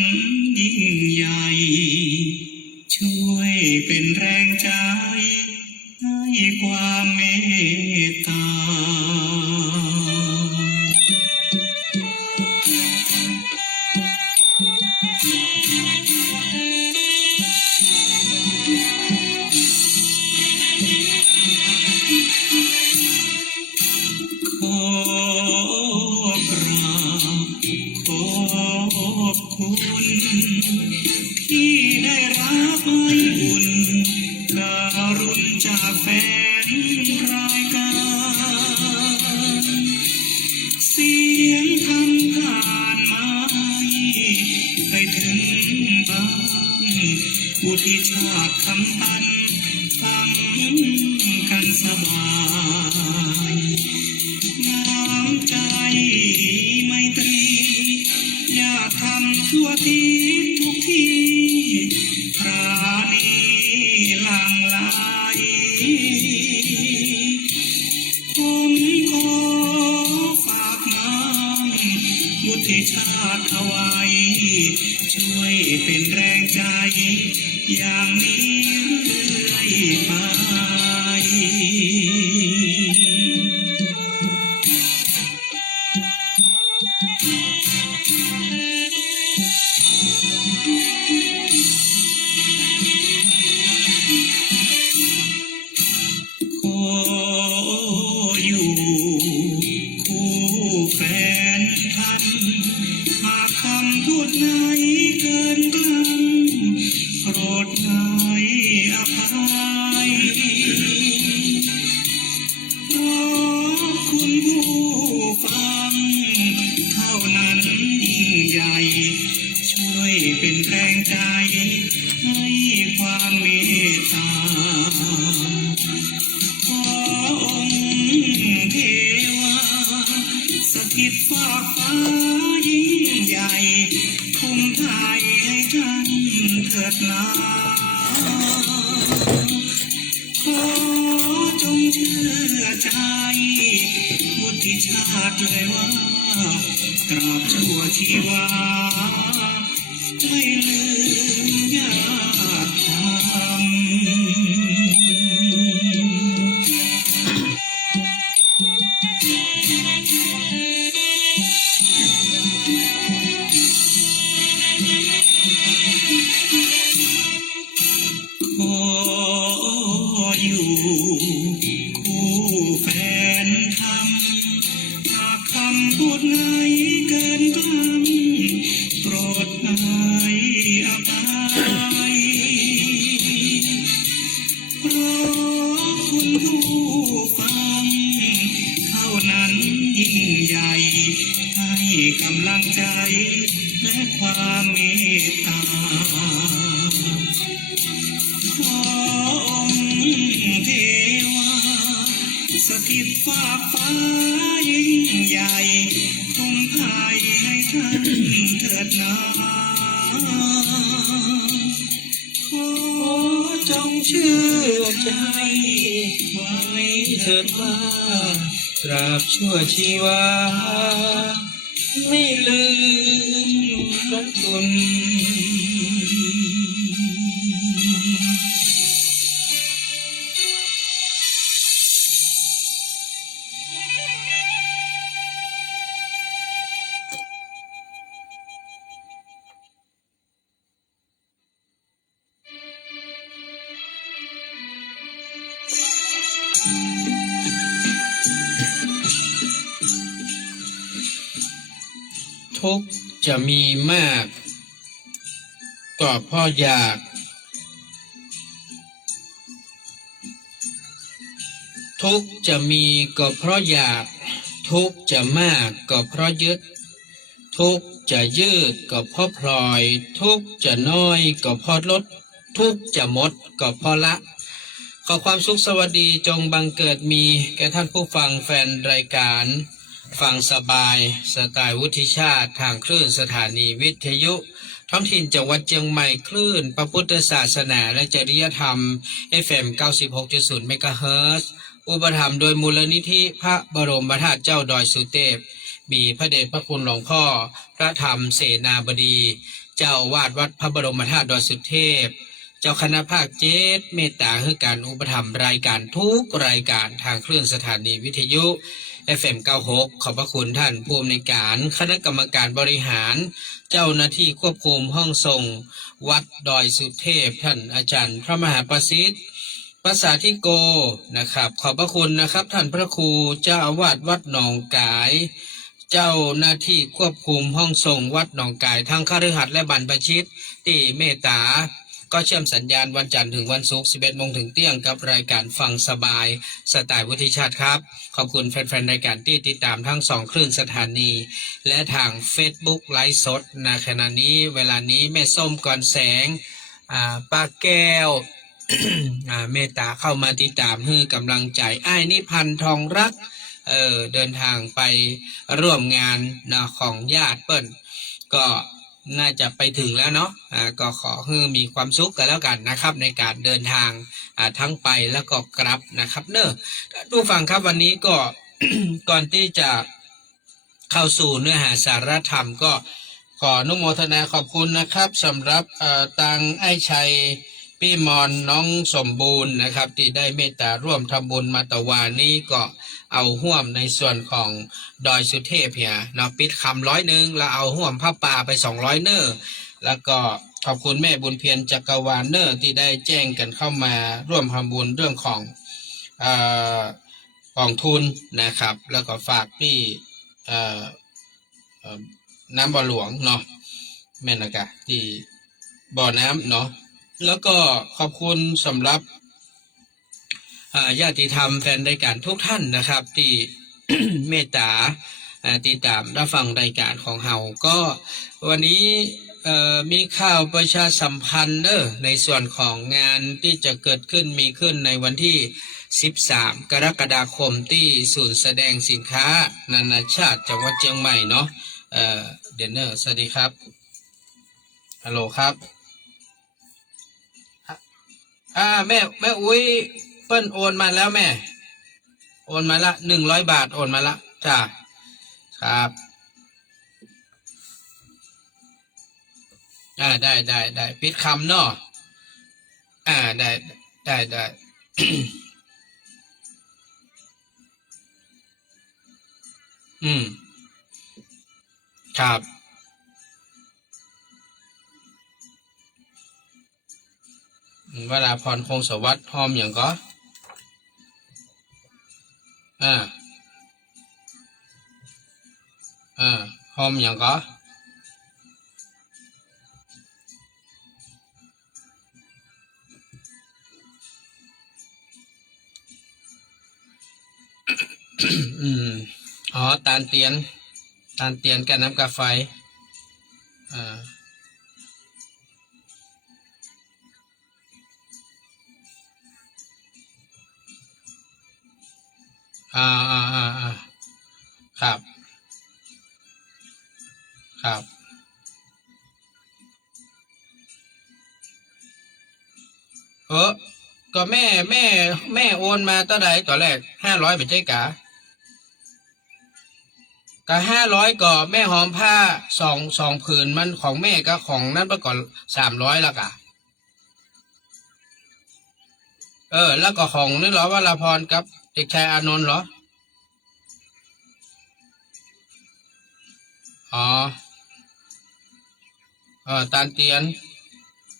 นยิ่งใหญ่ช่วยเป็นแรงใจให้ความเมตตาที่ได้รับไออุ่นการุณจากแฟนรายการเสียงทำผ่านมาไปถึงบ้านอุทิศชาติคำพันฟังกันสบายน้ำใจไมตรีอยากทำทั่วทีทุกทีปราณีหลั่งไหลผมขอฝากน้ำวุฒิชาติเอาไว้ช่วยเป็นแรงใจอย่างนี้เรื่อยไปแฟนทำหากคำพูดไหนเกินกล้ำโปรดให้อภัยเพราะคุณผู้ฟังเท่านั้นยิ่งใหญ่ช่วยเป็นแรงใจให้ความเมตตาขอองค์เทวาสถิตฟากฟ้ายิ่งใหญ่คุ้มไทยให้ท่านเถิดนาขอจงเชื่อใจวุฒิชาติเลยว่าตราบชั่วชีวาไม่ลืมญาติธรรมอยู่คู่แฟนทำหากคำพูดไหนเกินกล้ำโปรดให้อภัยเพราะคุณผู้ฟังเท่านั้นยิ่งใหญ่ให้กำลังใจและความเมตตาขอองค์เทวาสถิตฟากฟ้ายิ่งใหญ่คงไทยให้ท่านเถิดนาขอจงเชื่อใจไว้เถิดว่าตราบชั่วชีวาไม่ลืมพระคุณ ทุกข์จะมีมากก็เพราะอยากทุกข์จะมีก็เพราะอยากทุกข์จะมากก็เพราะยึดทุกข์จะยืดก็เพราะพลอยทุกข์จะน้อยก็เพราะลดทุกข์จะหมดก็เพราะละขอความสุขสวัสดีจงบังเกิดมีแก่ท่านผู้ฟังแฟนรายการฟังสบายสไตล์วุฒิชาติทางคลื่นสถานีวิทยุท้องถิ่นจังหวัดเชียงใหม่คลื่นพระพุทธศาสนาและจริยธรรม FM 96.0 เมกะเฮิรตซ์อุปถัมภ์โดยมูลนิธิพระบรมธาตุเจ้าดอยสุเทพมีพระเดชพระคุณหลวงพ่อพระธรรมเสนาบดี เจ้าอาวาดวัดพระบรมธาตุดอยสุเทพ เจ้าคณะภาคเจ็ดเมตตาให้การอุปถัมภ์รายการทุกรายการทางคลื่นสถานีวิทยุ FM 96 ขอบพระคุณท่านผู้อำนวยการคณะกรรมการบริหาร เจ้าหน้าที่ควบคุมห้องส่งวัดดอยสุเทพท่านอาจารย์พระมหาประสิทธิ์ภาษาธิโกนะครับขอบพระคุณนะครับท่านพระครูเจ้าอาวาสวัดหนองกาย เจ้าหน้าที่ควบคุมห้องส่งวัดหนองกายทั้งคฤหัสถ์และบรรพชิตที่เมตตาก็เชื่อมสัญญาณวันจันทร์ถึงวันศุกร์ 11 โมงถึงเที่ยงกับรายการฟังสบายสไตล์วุฒิชาติครับขอบคุณแฟนๆรายการที่ติดตามทั้ง2คลื่นสถานีและทาง Facebook ไลฟ์สดณขณะนี้เวลานี้แม่ส้มก่อนแสงป้าแก้ว เมตตาเข้ามาติดตามให้กำลังใจอ้ายนิพันธ์ทองรักเดินทางไปร่วมงานนะของญาติเปิ้ลก็น่าจะไปถึงแล้วเนาะก็ขอให้มีความสุขกันแล้วกันนะครับในการเดินทางทั้งไปแล้วก็กลับนะครับเนอะดูฟังครับวันนี้ก็ ก่อนที่จะเข้าสู่เนื้อหาสาระธรรมก็ขออนุโมทนาขอบคุณนะครับสำหรับตังไอ้ชัยพี่มอนน้องสมบูรณ์นะครับที่ได้เมตตาร่วมทำบุญมาตะวานี้ก็เอาห่วมในส่วนของดอยสุเทพเหียเนาะปิดคำ100แล้วเอาห่วมผ้าป่าไป200เนอร์แล้วก็ขอบคุณแม่บุญเพียรจักรวาลเนอร์ที่ได้แจ้งกันเข้ามาร่วมทำบุญเรื่องของกองทุนนะครับแล้วก็ฝากพี่น้ำบ่อหลวงเนาะแม่นละกะที่บ่อน้ำเนาะแล้วก็ขอบคุณสำหรับญาติธรรมแฟนรายการทุกท่านนะครับที่ เมตตาติดตามรับฟังรายการของเฮาก็วันนี้มีข่าวประชาสัมพันธ์ในส่วนของงานที่จะเกิดขึ้นมีขึ้นในวันที่13 กรกฎาคมที่ศูนย์แสดงสินค้านานาชาติจังหวัดเชียงใหม่เนาะเดนเนอร์สวัสดีครับฮัลโหลครับแม่อุ้ยเปิ้ลโอนมาแล้วแม่โอนมาละ100 บาทโอนมาละจ้าครับได้ปิดคำเนาะได้ ครับเวลาพรคงสวัสดิ์หอมอย่างก็หอมอย่างก็อ๋อตาลเตียนกับน้ำกาไฟอ่าครับก็แม่โอนมาเท่าไหร่ต่อแรก500เป็นใจกะก็500ก็แม่หอมผ้าสองผืนมันของแม่ก็ของนั่นไปก่อน300แล้วกะแล้วก็ของนี่เหรอวราพรกับเด็กชายอานนท์เหรออ๋อตาลเตียน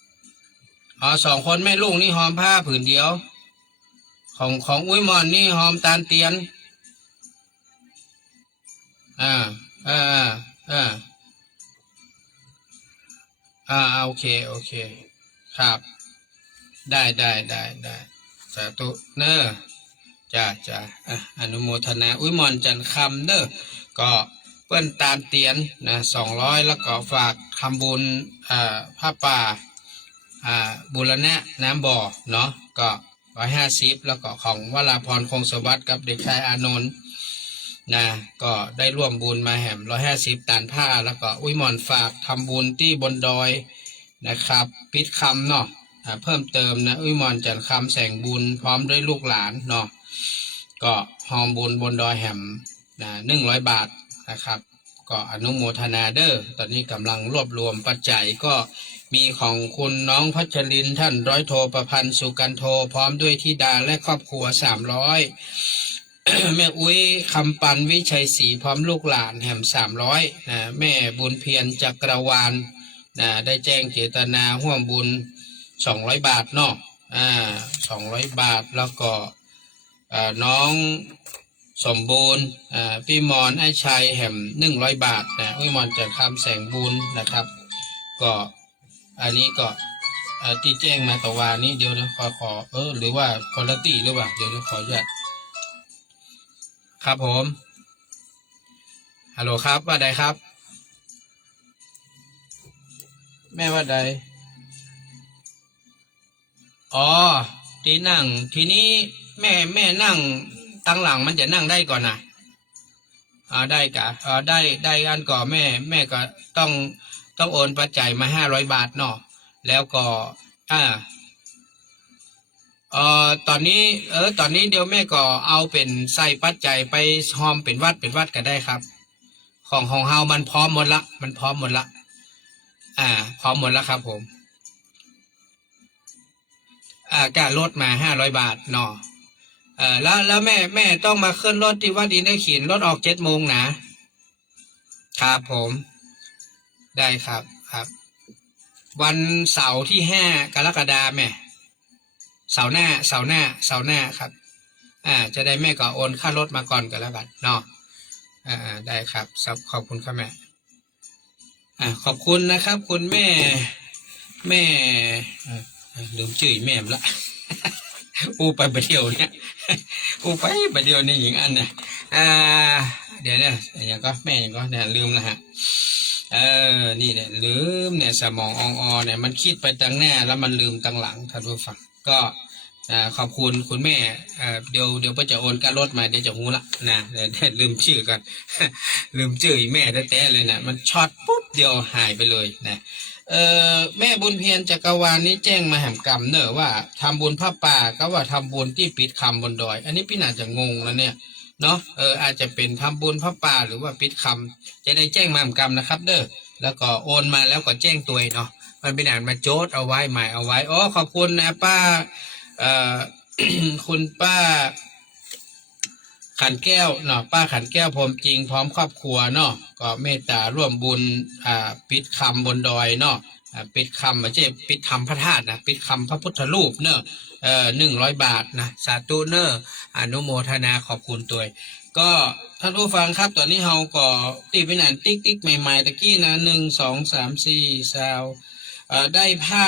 2 คนแม่ลูกนี่หอมผ้าผืนเดียวของอุ้ยมอนนี่หอมตาลเตียนโอเคครับได้สาธุเนอจ้าอนุโมทนาอุ้ยมอนจันคำเนอก็เปิ้นตาลเตียนนะ200แล้วก็ฝากทำบุญผ้าป่าบูรณะน้ำบ่อเนาะก็150แล้วก็ของวราพรคงสวัสดิ์กับเด็กชายอานนท์นะก็ได้ร่วมบุญมาแหม150ตานผ้าแล้วก็อุ้ยหมอนฝากทำบุญที่บนดอยนะครับปิดคำเนาะเพิ่มเติมนะอุ้ยหมอนจันคำแสงบุญพร้อมด้วยลูกหลานเนาะก็หอมบุญบนดอยแหม100 บาทนะครับ ก็อนุโมทนาเด้อตอนนี้กำลังรวบรวมปัจจัยก็มีของคุณน้องพัชรินท่านร้อยโทประพันธ์สุกันโทพร้อมด้วยธิดาและครอบครัว300 แม่อุ้ยคำปันวิชัยศรีพร้อมลูกหลานแห่ม300นะแม่บุญเพียรจักรวาลนะได้แจ้งเจตนาร่วมบุญ200 บาทเนาะ200 บาทแล้วก็น้องสมบูรณ์พี่มอนไอ้ชัยแห่ม100 บาทนะพี่มอนจะคำแสงบุญนะครับก็อันนี้ก็ที่แจ้งมาต่อวานี้เดี๋ยวขอหรือว่าคนละตีหรือเปล่าเดี๋ยวขออนุญาตครับผมฮัลโหลครับว่าใดครับแม่ว่าใดอ๋อที่นั่งทีนี้แม่นั่งตั้งหลังมันจะนั่งได้ก่อนนะได้กะได้อันก่อแม่ก็ต้องโอนปัจจัยมา500 บาทเนาะแล้วก็ตอนนี้ตอนนี้เดี๋ยวแม่ก็เอาเป็นใส่ปัจจัยไปหอมเป็นวัดก็ได้ครับของเฮามันพร้อมหมดละพร้อมหมดละครับผมการลดมา500 บาทเนาะแล้วแม่ต้องมาขึ้นรถที่วัดอินทร์ขินรถออก7 โมงนะครับผมได้ครับวันเสาร์ที่5 กรกฎาคมแม่เสาร์หน้าครับจะได้แม่ก็โอนค่ารถมาก่อนกันแล้วกันเนาะได้ครับขอบคุณครับแม่ขอบคุณนะครับคุณแม่ลืมชื่อแม่ละ ไปประเดี๋ยวเนี่ยไปประเดี๋ยวนี่หญิงอันเนี่ยเดี๋ยวเนี่ยอย่างก็แม่อย่างก็เนี่ยลืมแล้วฮะนี่เนี่ยลืมเนี่ยสมองเนี่ยมันคิดไปตั้งหน้าแล้วมันลืมตั้งหลังท่านผู้ฟังก็ขอบคุณคุณแม่เดี๋ยวพ่อจะโอนการรถมาเดี๋ยวจะหูละนะเดี๋ยวลืมชื่อกัน ลืมชื่อแม่แท้ๆเลยนะมันช็อตปุ๊บเดียวหายไปเลยนะแม่บุญเพียรจักรวาลนี้แจ้งมาแห่งกรรมเนอะว่าทำบุญพระป่าก็ว่าทำบุญที่ปิดคำบนดอยอันนี้พี่น่าจะงงแล้วเนี่ยเนาะอาจจะเป็นทำบุญพระป่าหรือว่าปิดคำจะได้แจ้งมาแห่งกรรมนะครับเด้อแล้วก็โอนมาแล้วก็แจ้งตัวเนาะมันเป็นอ่านมาโจทย์เอาไว้หมายเอาไว้ขอบคุณนะป้าคุณป้าขันแก้วเนาะป้าขันแก้วพรมจริงพร้อมครอบครัวเนาะก็เมตตาร่วมบุญปิดคำบนดอยเนาะปิดคำไม่ใช่ปิดคำพระธาตุนะปิดคำพระพุทธรูปเนอะ100 บาทนะสาธุเนอะอนุโมทนาขอบคุณตัวก็ท่านผู้ฟังครับตอนนี้เฮาก็ตีไปนานติ๊กใหม่ๆตะกี้นะ1 2 3 4ซาวได้ผ้า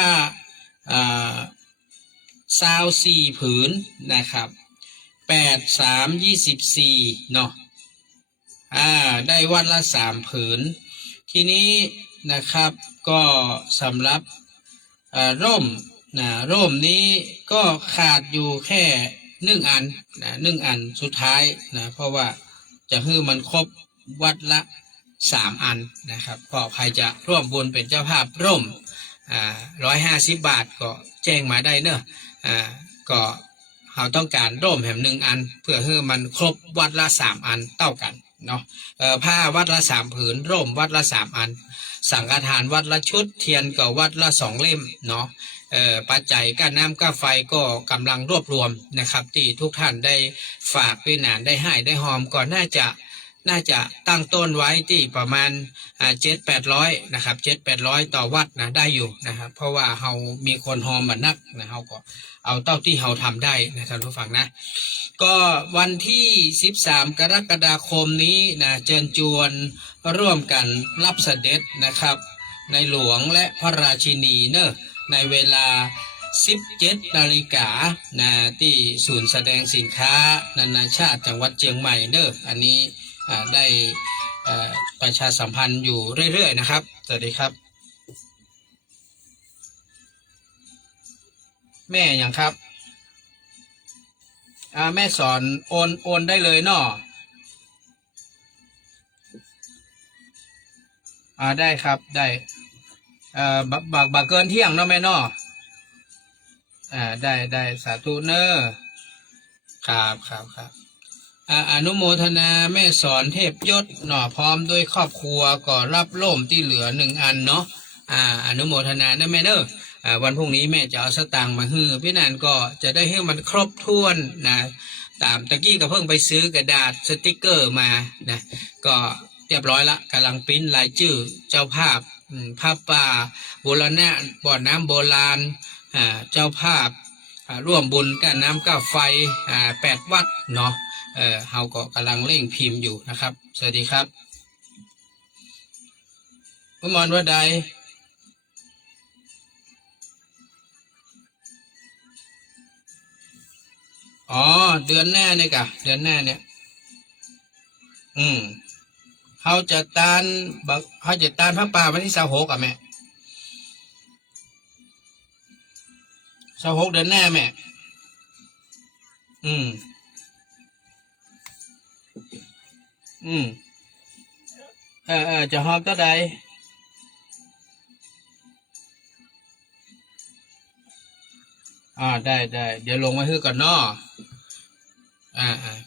24 ผืนนะครับ8 3 24เนาะได้วันละ3 ผืนทีนี้นะครับก็สำหรับร่มร่มนี้ก็ขาดอยู่แค่1 อัน1 อันสุดท้ายนะเพราะว่าจะให้มันครบวัดละ3 อันนะครับก็ใครจะร่วมบุญเป็นเจ้าภาพร่ม150 บาทก็แจ้งมาได้เนอะก็เราต้องการร่มแหม1 อันเพื่อให้มันครบวัดละ3 อันเท่ากันเนาะผ้าวัดละ3 ผืนร่มวัดละ3 อันสังฆทานวัดละชุดเทียนก็วัดละ2 เล่มเนาะปัจจัยก้าน้ำก้าไฟก็กำลังรวบรวมนะครับที่ทุกท่านได้ฝากไปนานได้ให้ได้หอมก่อนน่าจะตั้งต้นไว้ที่ประมาณ700-800นะครับ700-800ต่อวัดนะได้อยู่นะครับเพราะว่าเรามีคนหอมมานักนะเราก็เอาเท่าที่เราทำได้นะท่านผู้ฟังนะก็วันที่13 กรกฎาคมนี้นะเชิญชวนร่วมกันรับเสด็จนะครับในหลวงและพระราชินีเนอะในเวลา17 นาฬิกานะที่ศูนย์แสดงสินค้านานาชาติจังหวัดเชียงใหม่เนอะอันนี้ได้ประชาสัมพันธ์อยู่เรื่อยๆนะครับสวัสดีครับแม่อย่างครับแม่สอนโอนได้เลยเนาะได้ครับได้บักเกินเที่ยงเนาะแม่เนาะได้สาธุเนอะครับ อนุโมทนาแม่สอนเทพยศหน่อพร้อมด้วยครอบครัวก็รับร่มที่เหลือ1 อันเนาะอนุโมทนานะแม่เด้อวันพรุ่งนี้แม่จะเอาสตางค์มาฮื้อพี่นันก็จะได้ให้มันครบถ้วนนะตามตะกี้ก็เพิ่งไปซื้อกระดาษสติกเกอร์มานะก็เรียบร้อยละกำลังปริ้นรายชื่อเจ้าภาพภาพป่าโบราณะบ่อน้ำโบราณเจ้าภาพร่วมบุญกันน้ำก้าวไฟ8 วัดเนาะเฮาก็กำลังเร่งพิมพ์อยู่นะครับ สวัสดีครับคุณมอนว่าใดอ๋อเดือนหน้าเนี่ยกะเดือนหน้าเนี่ยเขาจะตานเขาจะตานพระป่าวันที่26อ่ะแม่26เดือนหน้าแม่อืมจะหอบตัวใดได้เดี๋ยวลงมาฮื้อก่อนเนาะ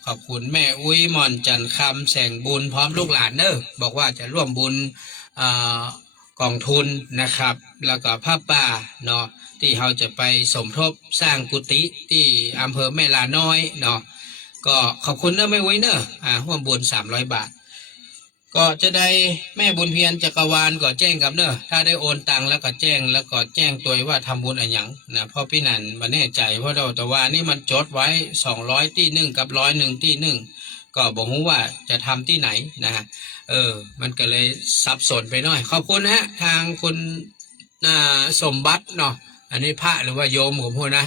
ขอบคุณแม่อุ้ยหม่อนจันคำแสงบุญพร้อมลูกหลานเนอะบอกว่าจะร่วมบุญกองทุนนะครับ แล้วก็ผ้าป่าเนาะที่เราจะไปสมทบสร้างกุฏิที่อำเภอแม่ลาน้อยเนาะก็ขอบคุณเนอะแม่อุ้ยเนอะร่วมบุญ300 บาทก็จะได้แม่บุญเพียรจักรวาลก็แจ้งกับเนอะถ้าได้โอนตังแล้วก็แจ้งแล้วก็แจ้งตัวว่าทำบุญอะไรอย่างนะเพราะพี่นันมาแน่ใจเพราะเราแต่ว่านี่มันจดไว้200ที่1กับ101ที่1ก็บอกว่าจะทำที่ไหนนะฮะมันก็เลยสับสนไปหน่อยขอบคุณฮะทางคุณสมบัติเนาะอันนี้พระหรือว่าโยมผมพูดนะ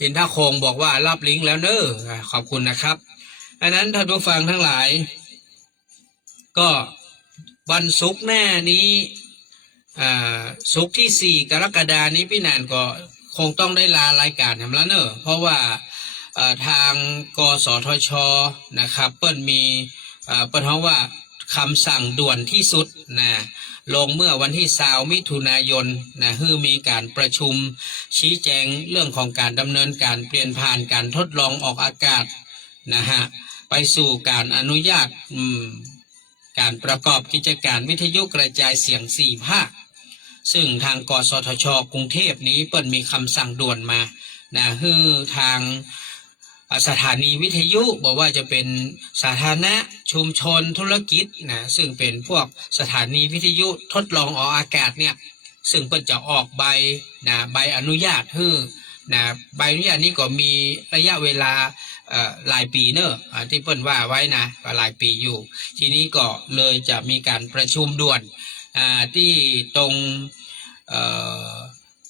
อินทโคงบอกว่ารับลิงก์แล้วเนอะขอบคุณนะครับอันนั้นท่านผู้ฟังทั้งหลายก็วันศุกร์หน้านี้ศุกร์ที่4 กรกฎานี้พี่นันก็คงต้องได้ลารายการทำแล้วเนอะเพราะว่าทางกสทชนะครับเปิ้ลมีเปิ้ลเพราะว่าคำสั่งด่วนที่สุดนะลงเมื่อวันที่20 มิถุนายนนะมีการประชุมชี้แจงเรื่องของการดำเนินการเปลี่ยนผ่านการทดลองออกอากาศนะฮะไปสู่การอนุญาตการประกอบกิจการวิทยุกระจายเสียง4 ภาคซึ่งทางกสทชกรุงเทพนี้เปิดมีคำสั่งด่วนมานะทางสถานีวิทยุบอกว่าจะเป็นสาธารณะชุมชนธุรกิจนะซึ่งเป็นพวกสถานีวิทยุทดลองออกอากาศเนี่ยซึ่งเปิดจะออกใบใบอนุญาตนะใบอนุญาตนี้ก็มีระยะเวลาหลายปีเนอะที่เปิ้นว่าไว้นะก็หลายปีอยู่ทีนี้ก็เลยจะมีการประชุมด่วนที่ตรง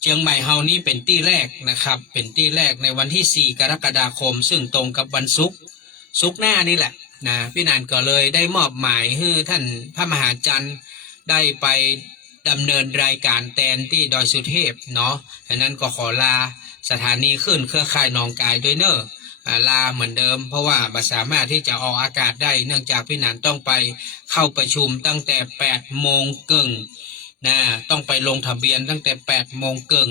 เชียงใหม่เฮานี้เป็นที่แรกนะครับเป็นที่แรกในวันที่4 กรกฎาคมซึ่งตรงกับวันศุกร์หน้านี่แหละนะพี่นันก็เลยได้มอบหมายให้ท่านพระมหาจันทร์ได้ไปดำเนินรายการแทนที่ดอยสุเทพเนาะฉะนั้นก็ขอลาสถานีขึ้นเครือข่ายหนองกายด้วยเนอะลาเหมือนเดิมเพราะว่าไม่สามารถที่จะออกอากาศได้เนื่องจากพี่นันต้องไปเข้าประชุมตั้งแต่8 โมงครึ่งนะต้องไปลงทะเบียนตั้งแต่8 โมงครึ่ง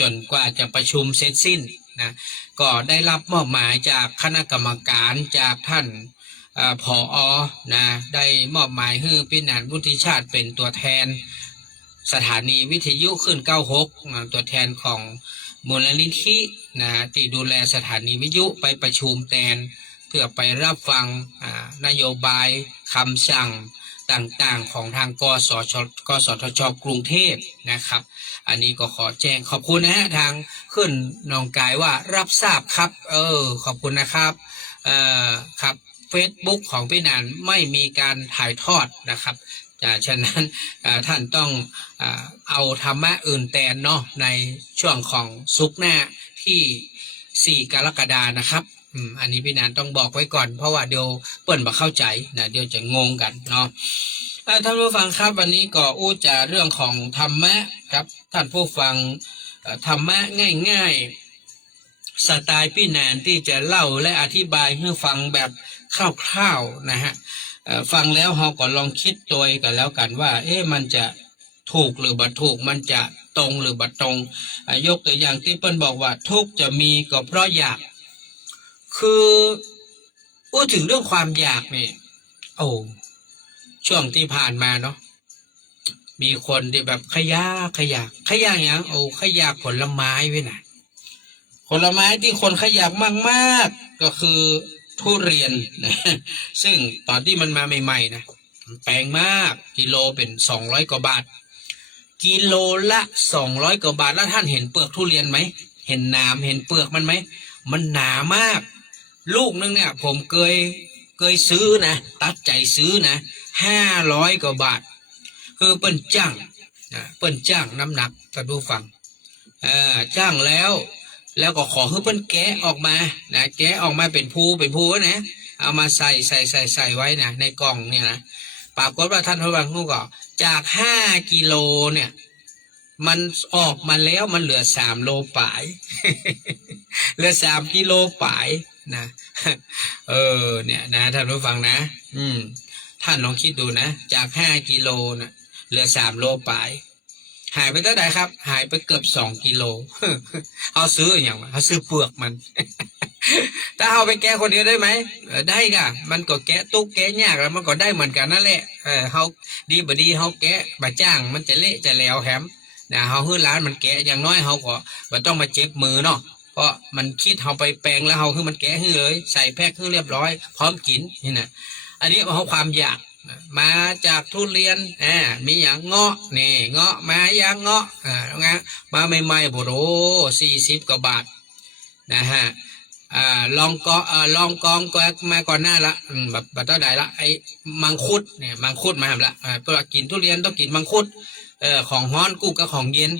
จนกว่าจะประชุมเสร็จสิ้นนะก็ได้รับมอบหมายจากคณะกรรมการจากท่านผอ.นะได้มอบหมายให้พี่นันวุฒิชาติเป็นตัวแทนสถานีวิทยุขึ้น96ตัวแทนของมูลนิธินะที่ดูแลสถานีวิทยุไปประชุมแทนเพื่อไปรับฟังนโยบายคำสั่งต่างๆของทางกสทช.กรุงเทพนะครับอันนี้ก็ขอแจ้งขอบคุณนะฮะทางขึ้นหนองกายว่ารับทราบครับขอบคุณนะครับครับ Facebook ของพี่นันไม่มีการถ่ายทอดนะครับฉะนั้นท่านต้องเอาธรรมะอื่นแทนเนาะในช่วงของศุกร์หน้าที่4 กรกฎานะครับอันนี้พี่นันต้องบอกไว้ก่อนเพราะว่าเดี๋ยวเปิ้ลบ่เข้าใจนะเดี๋ยวจะงงกันเนาะท่านผู้ฟังครับวันนี้ก็อู้จะเรื่องของธรรมะครับท่านผู้ฟังธรรมะง่ายๆสไตล์พี่นันที่จะเล่าและอธิบายให้ฟังแบบคร่าวๆนะฮะฟังแล้วเราก็ลองคิดตัวกันแล้วกันว่ามันจะถูกหรือบ่ถูกมันจะตรงหรือบ่ตรงยกตัวอย่างที่เปิ้ลบอกว่าทุกจะมีก็เพราะอยากคือ พูดถึงเรื่องความอยากนี่โอ้ช่วงที่ผ่านมาเนาะมีคนที่แบบขยากอย่างโอ้ขยากผลไม้ไว้น่ะผลไม้ที่คนขยากมากๆก็คือทุเรียนนะซึ่งตอนที่มันมาใหม่ๆนะแพงมากกิโลเป็น200 กว่าบาทกิโลละ200 กว่าบาทแล้วท่านเห็นเปลือกทุเรียนไหมเห็นหนามเห็นเปลือกมันไหมมันหนามากลูกนึงเนี่ยผมเคยซื้อนะตัดใจซื้อนะ500 กว่าบาทคือเปิ้นจ้างเปิ้นจ้างน้ำหนักท่านผู้ฟังจ้างแล้วก็ขอให้เปิ้นแกะออกมานะแกะออกมาเป็นภูนะเอามาใส่ไว้นะในกล่องเนี่ยนะปรากฏว่าท่านผู้ฟังก็จาก5 กิโลเนี่ยมันออกมาแล้วมันเหลือ3 โลป่าย เหลือ3 กิโลป่ายนะเนี่ยนะท่านผู้ฟังนะท่านลองคิดดูนะจาก5 กิโลนะเหลือ3 โลป่ายหายไปเท่าไหร่ครับหายไปเกือบ2 กิโล เอาซื้ออย่างเขาซื้อเปลือกมัน ถ้าเอาไปแกะคนเดียวได้ไหมได้ก่ะมันก็แกะตุ๊กแกะยากแล้วมันก็ได้เหมือนกันนั่นแหละเขาดีบ่ดีเขาแกะบ่จ้างมันจะเละจะแล้วแฮมนะเขาฮื้อร้านมันแกะอย่างน้อยเขาก็บ่ต้องมาเจ็บมือเนาะเพราะมันคิดเขาไปแปลงแล้วเขาคือมันแกะให้เลยใส่แพ็คให้เรียบร้อยพร้อมกินนี่นะอันนี้เขาความอยากมาจากทุเรียนมีอย่างเงาะนี่เงาะมาอย่างเงาะมาใหม่ๆโบโร40 กว่าบาทนะฮะลองกองก็มาก่อนหน้าละแบบเท่าใดละไอ้มังคุดเนี่ยมังคุดมาทำละเพื่อกินทุเรียนต้องกินมังคุดของฮ้อนกูกับของเย็น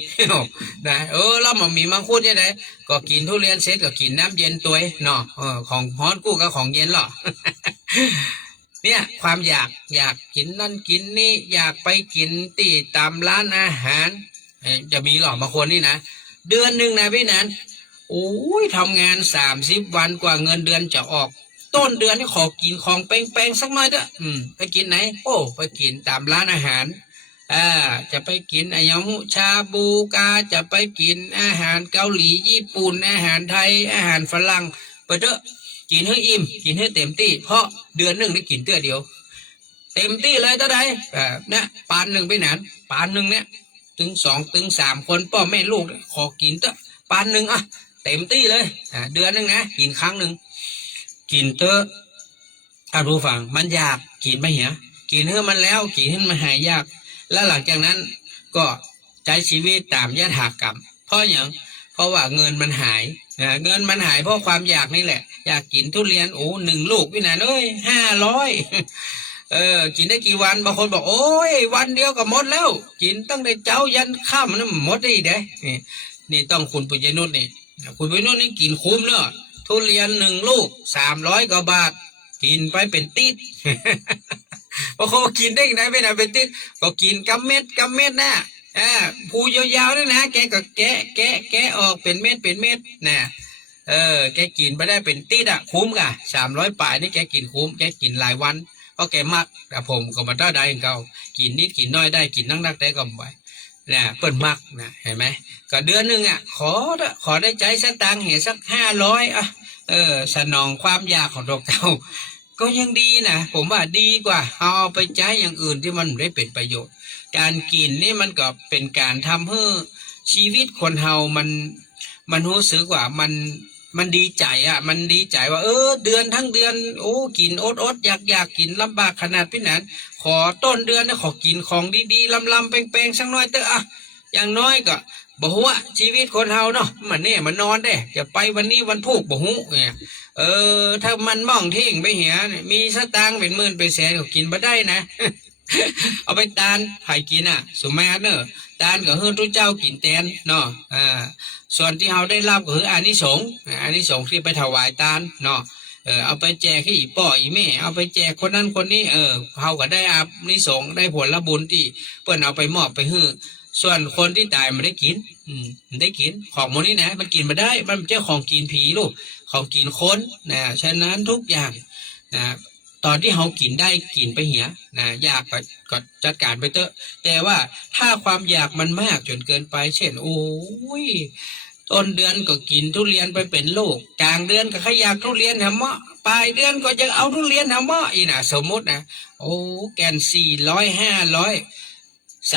นะแล้วมันมีมังคุดยังไงก็กินทุเรียนเสร็จก็กินน้ำเย็นตัวเนาะของฮ้อนกูกับของเย็นหรอ เนี่ยความอยากกินนั่นกินนี่อยากไปกินตีตามร้านอาหารจะมีหรอบางคนนี่นะเดือนหนึ่งนะพี่นันโอ้ยทำงาน30 วันกว่าเงินเดือนจะออกต้นเดือนนี่ขอกินของแป้งๆสักหน่อยเถอะไปกินไหนโอ้ไปกินตามร้านอาหารจะไปกินอยางชาบูกาจะไปกินอาหารเกาหลีญี่ปุ่นอาหารไทยอาหารฝรั่งไปเถอะกินให้อิ่มกินให้เต็มที่เพราะเดือนหนึ่งได้กินเตื้อเดียวเต็มที่เลยเท่าใดนะปานหนึ่งไปไหนปานหนึ่งเนี่ยถึง2 ถึง 3 คนพ่อแม่ลูกขอกินเถอะปานหนึ่งเต็มที่เลยเดือนหนึ่งนะกินครั้งหนึ่งกินเถอะถ้ารู้ฟังมันอยากกินไม่เหี้ยกินให้มันแล้วกินให้มันหายยากแล้วหลังจากนั้นก็ใช้ชีวิตตามยถากรรมเพราะว่าเงินมันหายเงินมันหายเพราะความอยากนี่แหละอยากกินทุเรียน1 ลูกพี่นาย500กินได้กี่วันบางคนบอกโอ้ยวันเดียวก็หมดแล้วกินตั้งแต่เช้ายันค่ำนั่นหมดได้เด้นี่ต้องคุณปุญญนุชนี่คุณปุญญนุชนี่กินคุ้มเนอะทุเรียน1 ลูก300 กว่าบาทกินไปเป็นติด พอเขากินได้ไงไม่ได้เป็นติดก็กินกำเม็ดนะผูยาวๆนี่นะแกก็แกะออกเป็นเม็ดนะแกกินไปได้เป็นติดคุ้มกะ300 ป่ายนี่แกกินคุ้มแกกินหลายวันเพราะแกมักแต่ผมก็มาได้ของเขากินนิดกินน้อยได้กินนักได้ก็ไม่นะเปิ่นมักนะเห็นไหมก็เดือนหนึ่งขอได้ใจสตางค์เห็นสัก500สนองความอยากของเราก็ยังดีนะผมว่าดีกว่าเอาไปใช้อย่างอื่นที่มันได้เป็นประโยชน์การกินนี่มันก็เป็นการทำให้ชีวิตคนเฮามันรู้สึกว่ามันดีใจมันดีใจว่าเดือนทั้งเดือนกินอดอยากกินลำบากขนาดพี่นั้นขอต้นเดือนนะขอกินของดีๆลำแป้งๆสักหน่อยเถอะอย่างน้อยก็บ่ฮู้ชีวิตคนเฮาเนาะมันเนี่ยมันนอนได้จะไปวันนี้วันพุธบ่ฮู้เนี่ยถ้ามันมองทิ้งไปเหียมีสตางค์เป็นหมื่นเป็นแสนก็กินบ่ได้นะ เอาไปตานให้กินสุมาเนอะตานก็ให้ทุกเจ้ากินแทนเนาะส่วนที่เฮาได้รับก็คืออานิสงส์ที่ไปถวายตานเนาะเอาไปแจกให้อีป่ออีแม่เอาไปแจกคนนั้นคนนี้เฮาก็ได้อานิสงส์ได้ผลบุญที่เปิ้นเอาไปมอบไปให้ส่วนคนที่ตายมันได้กินได้กินของมันนี่นะมันกินมาได้มันเจ้าของกินผีลูกของกินคนนะฉะนั้นทุกอย่างนะตอนที่เขากินได้กินไปเหียนะอยากก็จัดการไปเถอะแต่ว่าถ้าความอยากมันมากจนเกินไปเช่นโอ้ย ต้นเดือนก็กินทุเรียนไปเป็นลูกกลางเดือนก็ขยักทุเรียนหาเมาะปลายเดือนก็จะเอาทุเรียนหาเมาะอีน่ะสมมุตินะโอ้แกน400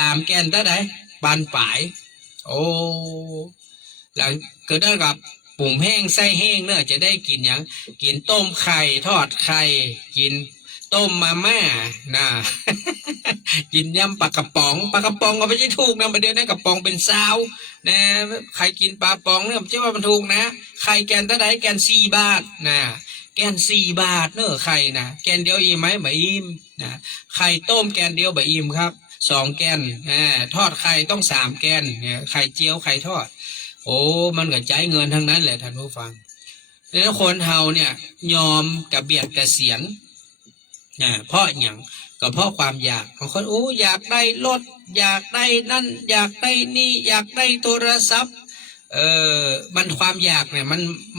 5003แกนเท่าไหร่บานปลายโอ้หลังเกิดได้กับปุ่มแห้งไส้แห้งเนอะจะได้กินอย่างกินต้มไข่ทอดไข่กินต้มมาม่านะ กินยำปลากระป๋องก็ไม่ใช่ถูกนะประเดี๋ยวนี้กระป๋องเป็นซาวนะใครกินปลาป๋องเนี่ยไม่ใช่ว่ามันถูกนะไข่แกนเท่าไหร่แกน4 บาทนะแกน4 บาทเนอะไข่นะแกนเดียวอิ่มไหมไม่อิ่มนะไข่ต้มแกนเดียวไม่อิ่มครับ2 แกนทอดไข่ต้อง3 แกนเนี่ยไข่เจียวไข่ทอดโอ้มันก็ใจเงินทั้งนั้นแหละท่านผู้ฟังแล้วคนเฮาเนี่ยยอมกับเบียดกระเสียนเพราะอย่างก็เพราะความอยากบางคนโอ้อยากได้รถอยากได้นั่นอยากได้นี่อยากได้โทรศัพท์มันความอยากเนี่ย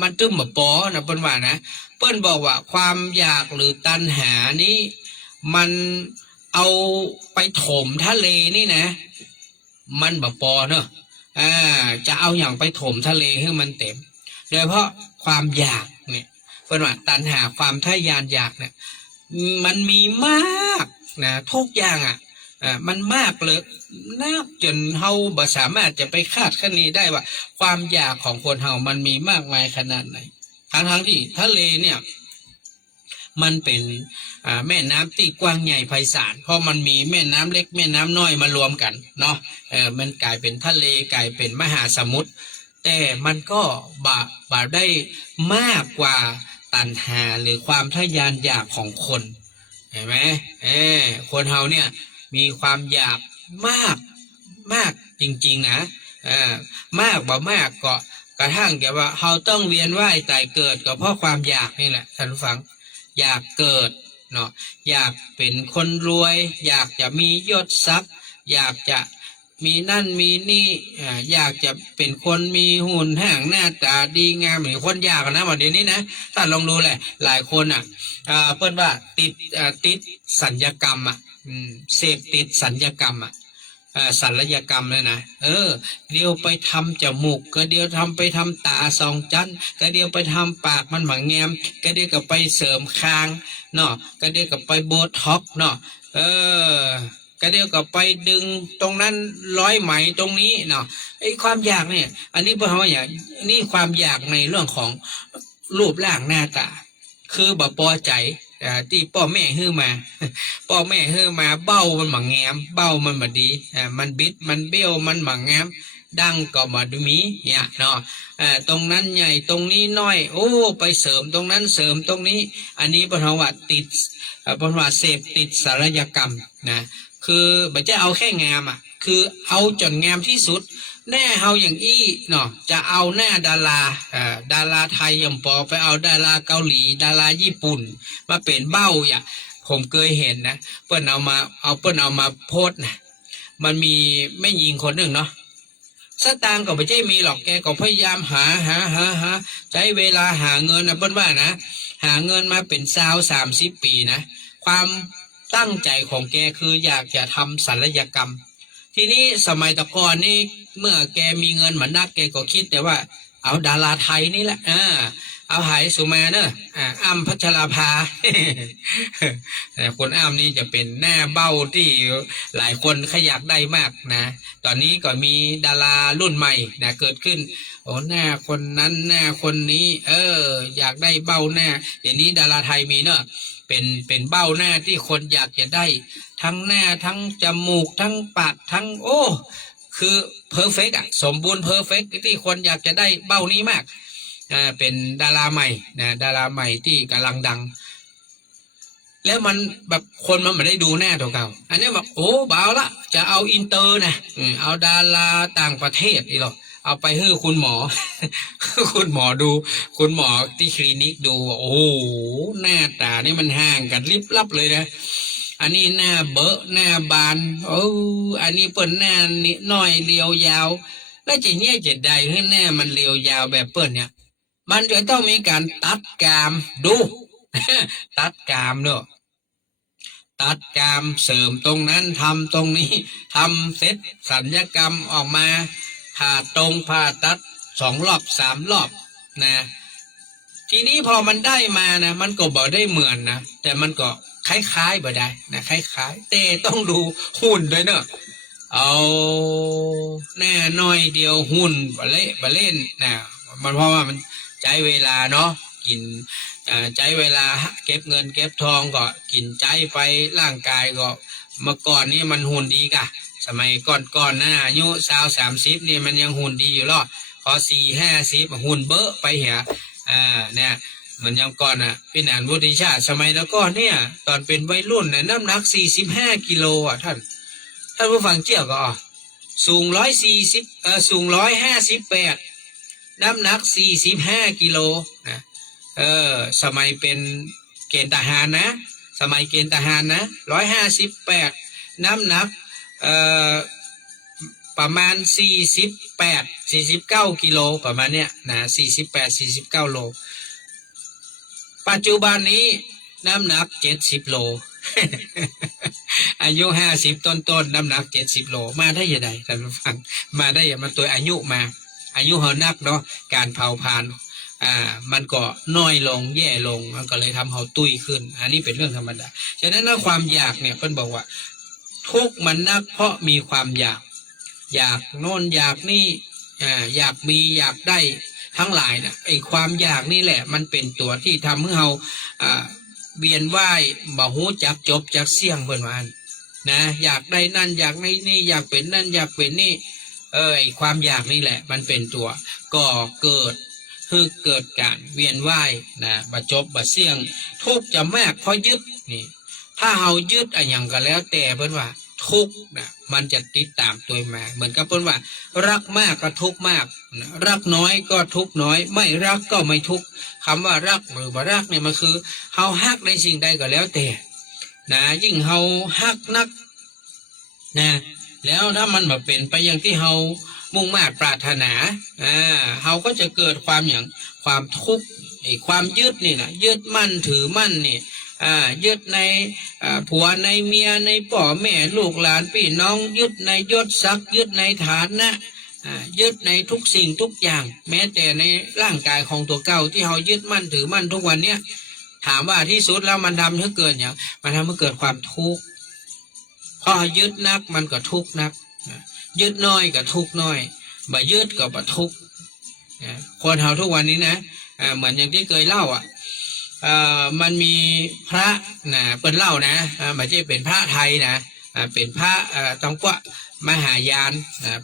มันตึ้มมาปอนะเปิ้นว่านะเปิ้นบอกว่าความอยากหรือตัณหานี้มันเอาไปถมทะเลนี่นะมันแบบปอเนอะจะเอาอย่างไปถมทะเลให้มันเต็มโดยเฉพาะความอยากเนี่ยเปิ้นว่าตัณหาความทะยานอยากเนี่ยมันมีมากนะทุกอย่างมันมากเลยนักจนเฮาบ่สามารถจะไปคาดคะเนได้ว่าความอยากของคนเฮามันมีมากมายขนาดไหนทั้งที่ทะเลเนี่ยมันเป็นแม่น้ำที่กว้างใหญ่ไพศาลเพราะมันมีแม่น้ำเล็กแม่น้ำน้อยมารวมกันเนาะมันกลายเป็นทะเลกลายเป็นมหาสมุทรแต่มันก็บ่ได้มากกว่าตัณหาหรือความทะยานอยากของคนเห็นไหมคนเฮาเนี่ยมีความอยากมากจริงๆนะมากบ่มากก็กระทั่งแกว่าเฮาต้องเวียนว่ายตายเกิดก็เพราะความอยากนี่แหละท่านผู้ฟังอยากเกิดเนาะอยากเป็นคนรวยอยากจะมียศทรัพย์อยากจะมีนั่นมีนี่อยากจะเป็นคนมีหุ่นห่างหน้าตาดีงามหรือคนอยากนะวันเดี๋ยวนี้นะถ้าลองดูแหละหลายคนเปิ้นว่าติดสัญญกรรมเสพติดสัญญกรรมศัลยกรรมเลยนะเดี๋ยวไปทำจมูกก็เดี๋ยวไปทำตาสองจันก็เดี๋ยวไปทำปากมันหมางแงมก็เดี๋ยวก็ไปเสริมคางเนาะก็เดี๋ยวก็ไปโบท็อกซ์เนาะก็เดี๋ยวก็ไปดึงตรงนั้นร้อยไหมตรงนี้เนาะไอ้ความอยากเนี่ยอันนี้เพราะว่าอย่างนี่ความอยากในเรื่องของรูปร่างหน้าตาคือบ่พอใจที่พ่อแม่ฮื้อมา พ่อแม่ฮื้อมาเบ้ามันหมังแงมเบ้ามันมาดีมันบิดมันเบี้ยวมันหมังแงมดังก็มาดูมีเนี่ยเนาะตรงนั้นใหญ่ตรงนี้น้อยโอ้ไปเสริมตรงนั้นเสริมตรงนี้อันนี้เพราะว่าติดเพราะว่าเสพติดศัลยกรรมนะคือไม่ใช่เอาแค่งามคือเอาจนงามที่สุดแน่เฮาอย่างอี้เนาะจะเอาหน้าดาราไทยอย่างปอไปเอาดาราเกาหลีดาราญี่ปุ่นมาเป็นเบ้าอย่างผมเคยเห็นนะเปิ้นเอามาโพสนะมันมีแม่หญิงคนหนึ่งเนาะสตางค์ก็ไม่ใช่มีหรอกแกก็พยายามหาใช้เวลาหาเงินนะเปิ้นว่านะหาเงินมาเป็น30 ปีนะความตั้งใจของแกคืออยากจะทำศัลยกรรมทีนี้สมัยตะก่อนนี่เมื่อแกมีเงินเหมือนนักแกก็คิดแต่ว่าเอาดาราไทยนี่แหละเอาไหสุมาเนอะอ้ำพัชราภา แต่คนอ้ำนี่จะเป็นหน้าเบ้าที่หลายคนขยักได้มากนะตอนนี้ก็มีดารารุ่นใหม่นะเกิดขึ้นโอ้หน้าคนนั้นหน้าคนนี้อยากได้เบ้าหน้าเดี๋ยวนี้ดาราไทยมีเนอะเป็นเบ้าหน้าที่คนอยากจะได้ทั้งหน้าทั้งจมูกทั้งปากทั้งโอ้คือเพอร์เฟกต์สมบูรณ์เพอร์เฟกต์ที่คนอยากจะได้เบ้านี้มากเป็นดาราใหม่นะดาราใหม่ที่กำลังดังแล้วมันแบบคนมันไม่ได้ดูหน้าตัวเก่าอันนี้แบบโอ้เบาละจะเอาอินเตอร์นะเอาดาราต่างประเทศอีกหรอเอาไปให้คุณหมอ คุณหมอดูคุณหมอที่คลินิกดูโอ้หน้าตานี่มันห่างกันลิบลับเลยนะอันนี้หน้าเบอะหน้าบานอันนี้เปิ้นหน้านิดหน่อยเรียวยาวแล้วจะเนี่ยจะใดให้หน้ามันเรียวยาวแบบเปิ้นเนี่ยมันจะต้องมีการตัดกรามดู ตัดกรามเนอะตัดกรามเสริมตรงนั้นทำตรงนี้ทำเสร็จศัลยกรรมออกมาผ่าตรงผ่าตัด 2 รอบ 3 รอบนะทีนี้พอมันได้มานะมันก็บ่ได้เหมือนนะแต่มันก็คล้ายๆบ่ได้นะคล้ายๆแต่ต้องดูหุ่นด้วยเนอะเอาแน่น้อยเดียวหุ่นบ่เล่นนะมันเพราะว่ามันใช้เวลาเนาะกินใช้เวลาเก็บเงินเก็บทองก็กินใจไปร่างกายก็เมื่อก่อนนี่มันหุ่นดีกะสมัยก่อนนะอายุ30นี่มันยังหุ่นดีอยู่หรอพอ40-50หุ่นเบ้อไปเหียเนี่ยเหมือนยังก่อนอ่ะพี่นานวุฒิชาติสมัยแล้วก็เนี่ยตอนเป็นวัยรุ่นเนี่ยน้ำหนัก45 กิโลอ่ะท่านผู้ฟังเจียวก็สูงสูง158น้ำหนัก45 กิโลนะสมัยเป็นเกณฑ์ทหารนะสมัยเกณฑ์ทหารนะ158น้ำหนักประมาณ49 กิโลประมาณเนี้ยนะ49 โลปัจจุบันนี้น้ำหนัก70 โล อายุ50 ต้นน้ำหนัก70 โลมาได้ยังไงท่านผู้ฟังมาได้ยังมันตัวอายุมาอายุเฮานักเนาะการเผาผลาญมันก็น้อยลงแย่ลงมันก็เลยทำเฮาตุ้ยขึ้นอันนี้เป็นเรื่องธรรมดาฉะนั้นถ้าความอยากเนี่ยเพิ่นบอกว่าทุกข์มันนักเพราะมีความอยากโน่นอยากนี่อยากมีอยากได้ทั้งหลายนะไอ้ความอยากนี่แหละมันเป็นตัวที่ทำให้เราเวียนว่ายบ่ฮู้จักจบจักเสี่ยงเพิ่นว่านะอยากได้นั่นอยากได้นี่อยากเป็นนั่นอยากเป็นนี่ไอ้ความอยากนี่แหละมันเป็นตัวก็เกิดการเวียนว่ายนะบ่จบบ่เสี่ยงทุกข์จะมากเพราะยึดนี่ถ้าเฮายึดอะไรอย่างก็แล้วแต่เพิ่นว่าทุกข์นะมันจะติดตามตัวมาเหมือนกับเพิ่นว่ารักมากก็ทุกข์มากรักน้อยก็ทุกข์น้อยไม่รักก็ไม่ทุกข์คำว่ารักหรือบ่รักเนี่ยมันคือเฮาฮักในสิ่งใดก็แล้วแต่นะยิ่งเฮาฮักนักนะแล้วถ้ามันมาเป็นไปอย่างที่เฮามุ่งมา่ปรารถนาเฮาก็จะเกิดความทุกข์ไอ้ความยึดนี่นะยึดมั่นถือมั่นนี่ยึดในผัวในเมียในพ่อแม่ลูกหลานพี่น้องยึดในยศศักดิ์ยึดในฐานะยึดในทุกสิ่งทุกอย่างแม้แต่ในร่างกายของตัวเก่าที่เรายึดมั่นถือมั่นทุกวันเนี้ยถามว่าที่สุดแล้วมันทำให้เกิดอย่างมันทำให้เกิดความทุกข์พอยึดนักมันก็ทุกข์นักยึดน้อยก็ทุกข์น้อยบ่ยึดก็บ่ทุกข์คนเราทุกวันนี้นะเหมือนอย่างที่เคยเล่ามันมีพระนะเปิ้นเล่านะไม่ใช่เป็นพระไทยนะเป็นพระต้องกว่ามหายาน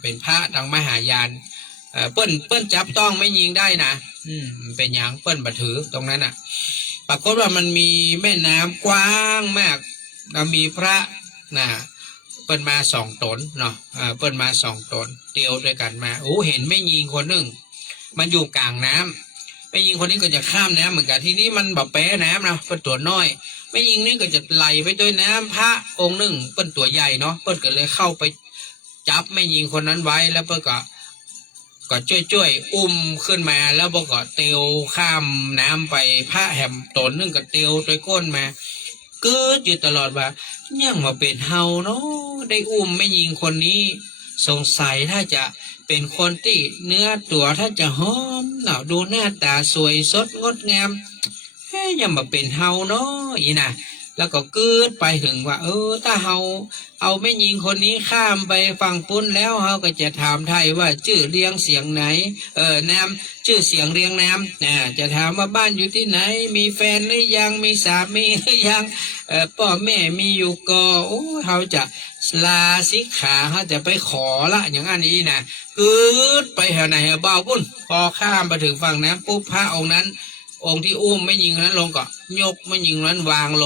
เป็นพระทางมหายานเปิ้นจับต้องไม่ยิงได้นะเป็นอย่างเปิ้นบัถือตรงนั้นปรากฏว่ามันมีแม่น้ำกว้างมากแล้วมีพระนะเปิ้นมา2 ตนเนาะเปิ้นมา2 ตนเตียวด้วยกันมาเห็นแม่ยิงคนหนึ่งมันอยู่กลางน้ำแม่ยิงคนนี้ก็จะข้ามน้ำเหมือนกันทีนี้มันแบบแป้น้ำนะเปิ้นตัวน้อยแม่ยิงนี่ก็จะไหลไปด้วยน้ำพระองค์หนึ่งเปิ้นตัวใหญ่เนาะเปิ้นก็เลยเข้าไปจับแม่ยิงคนนั้นไว้แล้วเปิ้นก็ช่วยอุ้มขึ้นมาแล้วเปิ้นก็เตียวข้ามน้ำไปพระแหมตนนึงก็เตียวด้วยก้นมาเกิดอยู่ตลอดว่ายังมาเป็นเฮาเนาะได้อุ้มแม่ยิงคนนี้สงสัยถ้าจะเป็นคนที่เนื้อตัวถ้าจะหอมเนาะดูหน้าตาสวยสดงดงามยังมาเป็นเฮาเนาะอีนะแล้วก็เกิดไปถึงว่าถ้าเฮาเอาแม่ยิงคนนี้ข้ามไปฝั่งปุ้นแล้วเฮาก็จะถามไทยว่าชื่อเรียงเสียงไหนน้ำชื่อเสียงเรียงน้ำจะถามว่าบ้านอยู่ที่ไหนมีแฟนหรือยังมีสามีหรือยังพ่อแม่มีอยู่ก็เขาจะลาสิกขาเขาจะไปขอละอย่างนี้นะเกิดไปแถวไหนเบาปุ้นพอข้ามไปถึงฝั่งน้ำปุ๊บพระองค์นั้นองค์ที่อุ้มไม่ยิงนั้นลงก็ยกไม่ยิงนั้นวางล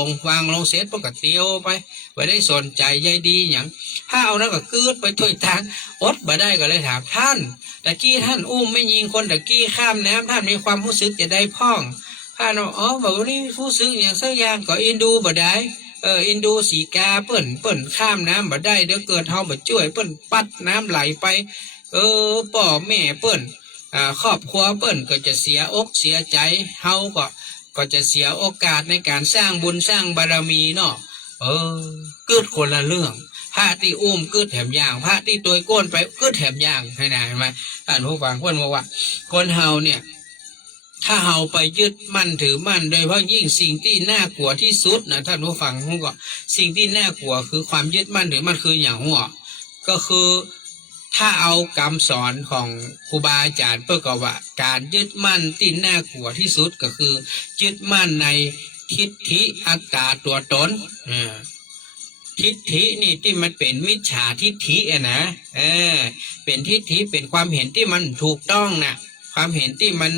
งเสร็จปุ๊บก็เตียวไปไม่ได้สนใจใยดีอย่างถ้าเอานั้นก็กืดไปถ้วยทางอดบ่ได้ก็เลยถามท่านตะกี้ท่านอุ้มไม่ยิงคนตะกี้ข้ามน้ำท่านมีความรู้สึกจะได้พ่องท่านบอกว่านี่รู้สึกอย่างสักอย่างก็อินดูบ่ได้อินดูสีกาเปิ้นข้ามน้ำบ่ได้เดี๋ยวเกิดเฮาบ่ช่วยเปิ้นปัดน้ำไหลไปพ่อแม่เปิ้นครอบครัวเปิ้นก็จะเสียอกเสียใจเฮาก็จะเสียโอกาสในการสร้างบุญสร้างบารมีเนาะเกิดคนละเรื่อง พระที่อุ้มกึดแถมย่างพระที่ตัวก้นไปกึดแถมย่างให้ได้เห็นไหมท่านผู้ฟังเพื่อนบอกว่าคนเฮาเนี่ยถ้าเฮาไปยึดมั่นถือมั่นโดยเฉพาะยิ่งสิ่งที่น่ากลัวที่สุดนะท่านผู้ฟังผมก็สิ่งที่น่ากลัวคือความยึดมั่นถือมั่นคืออย่างหัวก็คือถ้าเอาคำสอนของครูบาอาจารย์เพื่อก็ว่าการยึดมั่นที่น่ากลัวที่สุดก็คือยึดมั่นในทิฏฐิอัตตาตัวตนทิฏฐินี่ที่มันเป็นมิจฉาทิฏฐินะเป็นทิฏฐิเป็นความเห็นที่มันถูกต้องนะความเห็นที่มัน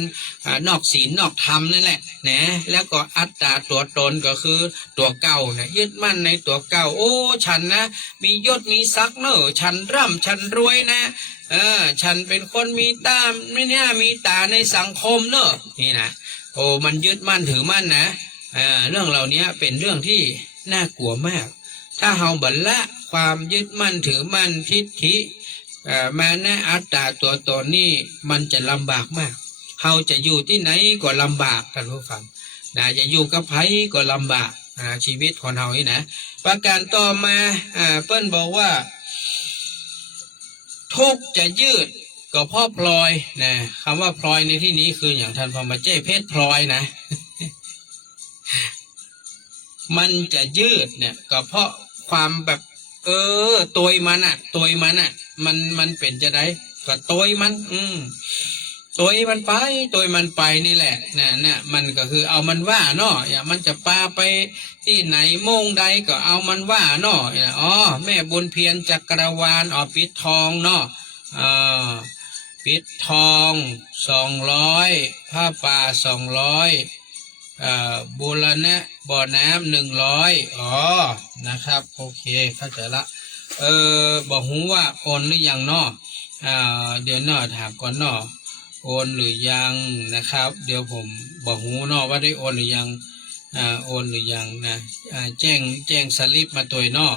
นอกศีลนอกธรรมนั่นแหละนะแล้วก็อัตตาตัวตนก็คือตัวเก่านะยึดมั่นในตัวเก่าโอ้ฉันนะมียศมีศักดิ์เนอะฉันร่ำฉันรวยนะฉันเป็นคนมีตาไม่เนี่ยมีตาในสังคมเนอะนี่นะโอ้มันยึดมั่นถือมั่นนะเรื่องเหล่านี้เป็นเรื่องที่น่ากลัวมากถ้าเฮาบัลละความยึดมั่นถือมั่นทิฏฐิมานะอัตตาตัวตนนี่มันจะลำบากมากเฮาจะอยู่ที่ไหนก็ลำบากท่านผู้ฟังนะจะอยู่กับไผก็ลำบากชีวิตของเฮานี่นะประการต่อมาเปิ้นบอกว่าทุกข์จะยืดก็เพราะพลอยนะคำว่าพลอยในที่นี้คืออย่างท่านพอมาเจ้เพชรพลอยนะ มันจะยืดเนี่ยก็เพราะความแบบตัวมันมันเป็นจะได้ก็ตัวมันตัวมันไปนี่แหละเนี่ยมันก็คือเอามันว่าเนาะอย่ามันจะปาไปที่ไหนโมงใดก็เอามันว่าเนาะอ๋อแม่บุญเพียรจักรวาลปิดทองเนาะปิดทอง200ผ้าป่า200บูรณะบ่อน้ำ100นะครับโอเคเข้าใจละบอกหูว่าโอนหรือยังเนาะเดี๋ยวเนาะถามก่อนเนาะโอนหรือยังนะครับเดี๋ยวผมบอกหูเนาะว่าได้โอนหรือยังโอนหรือยังนะแจ้งสลิปมาตัวเนาะ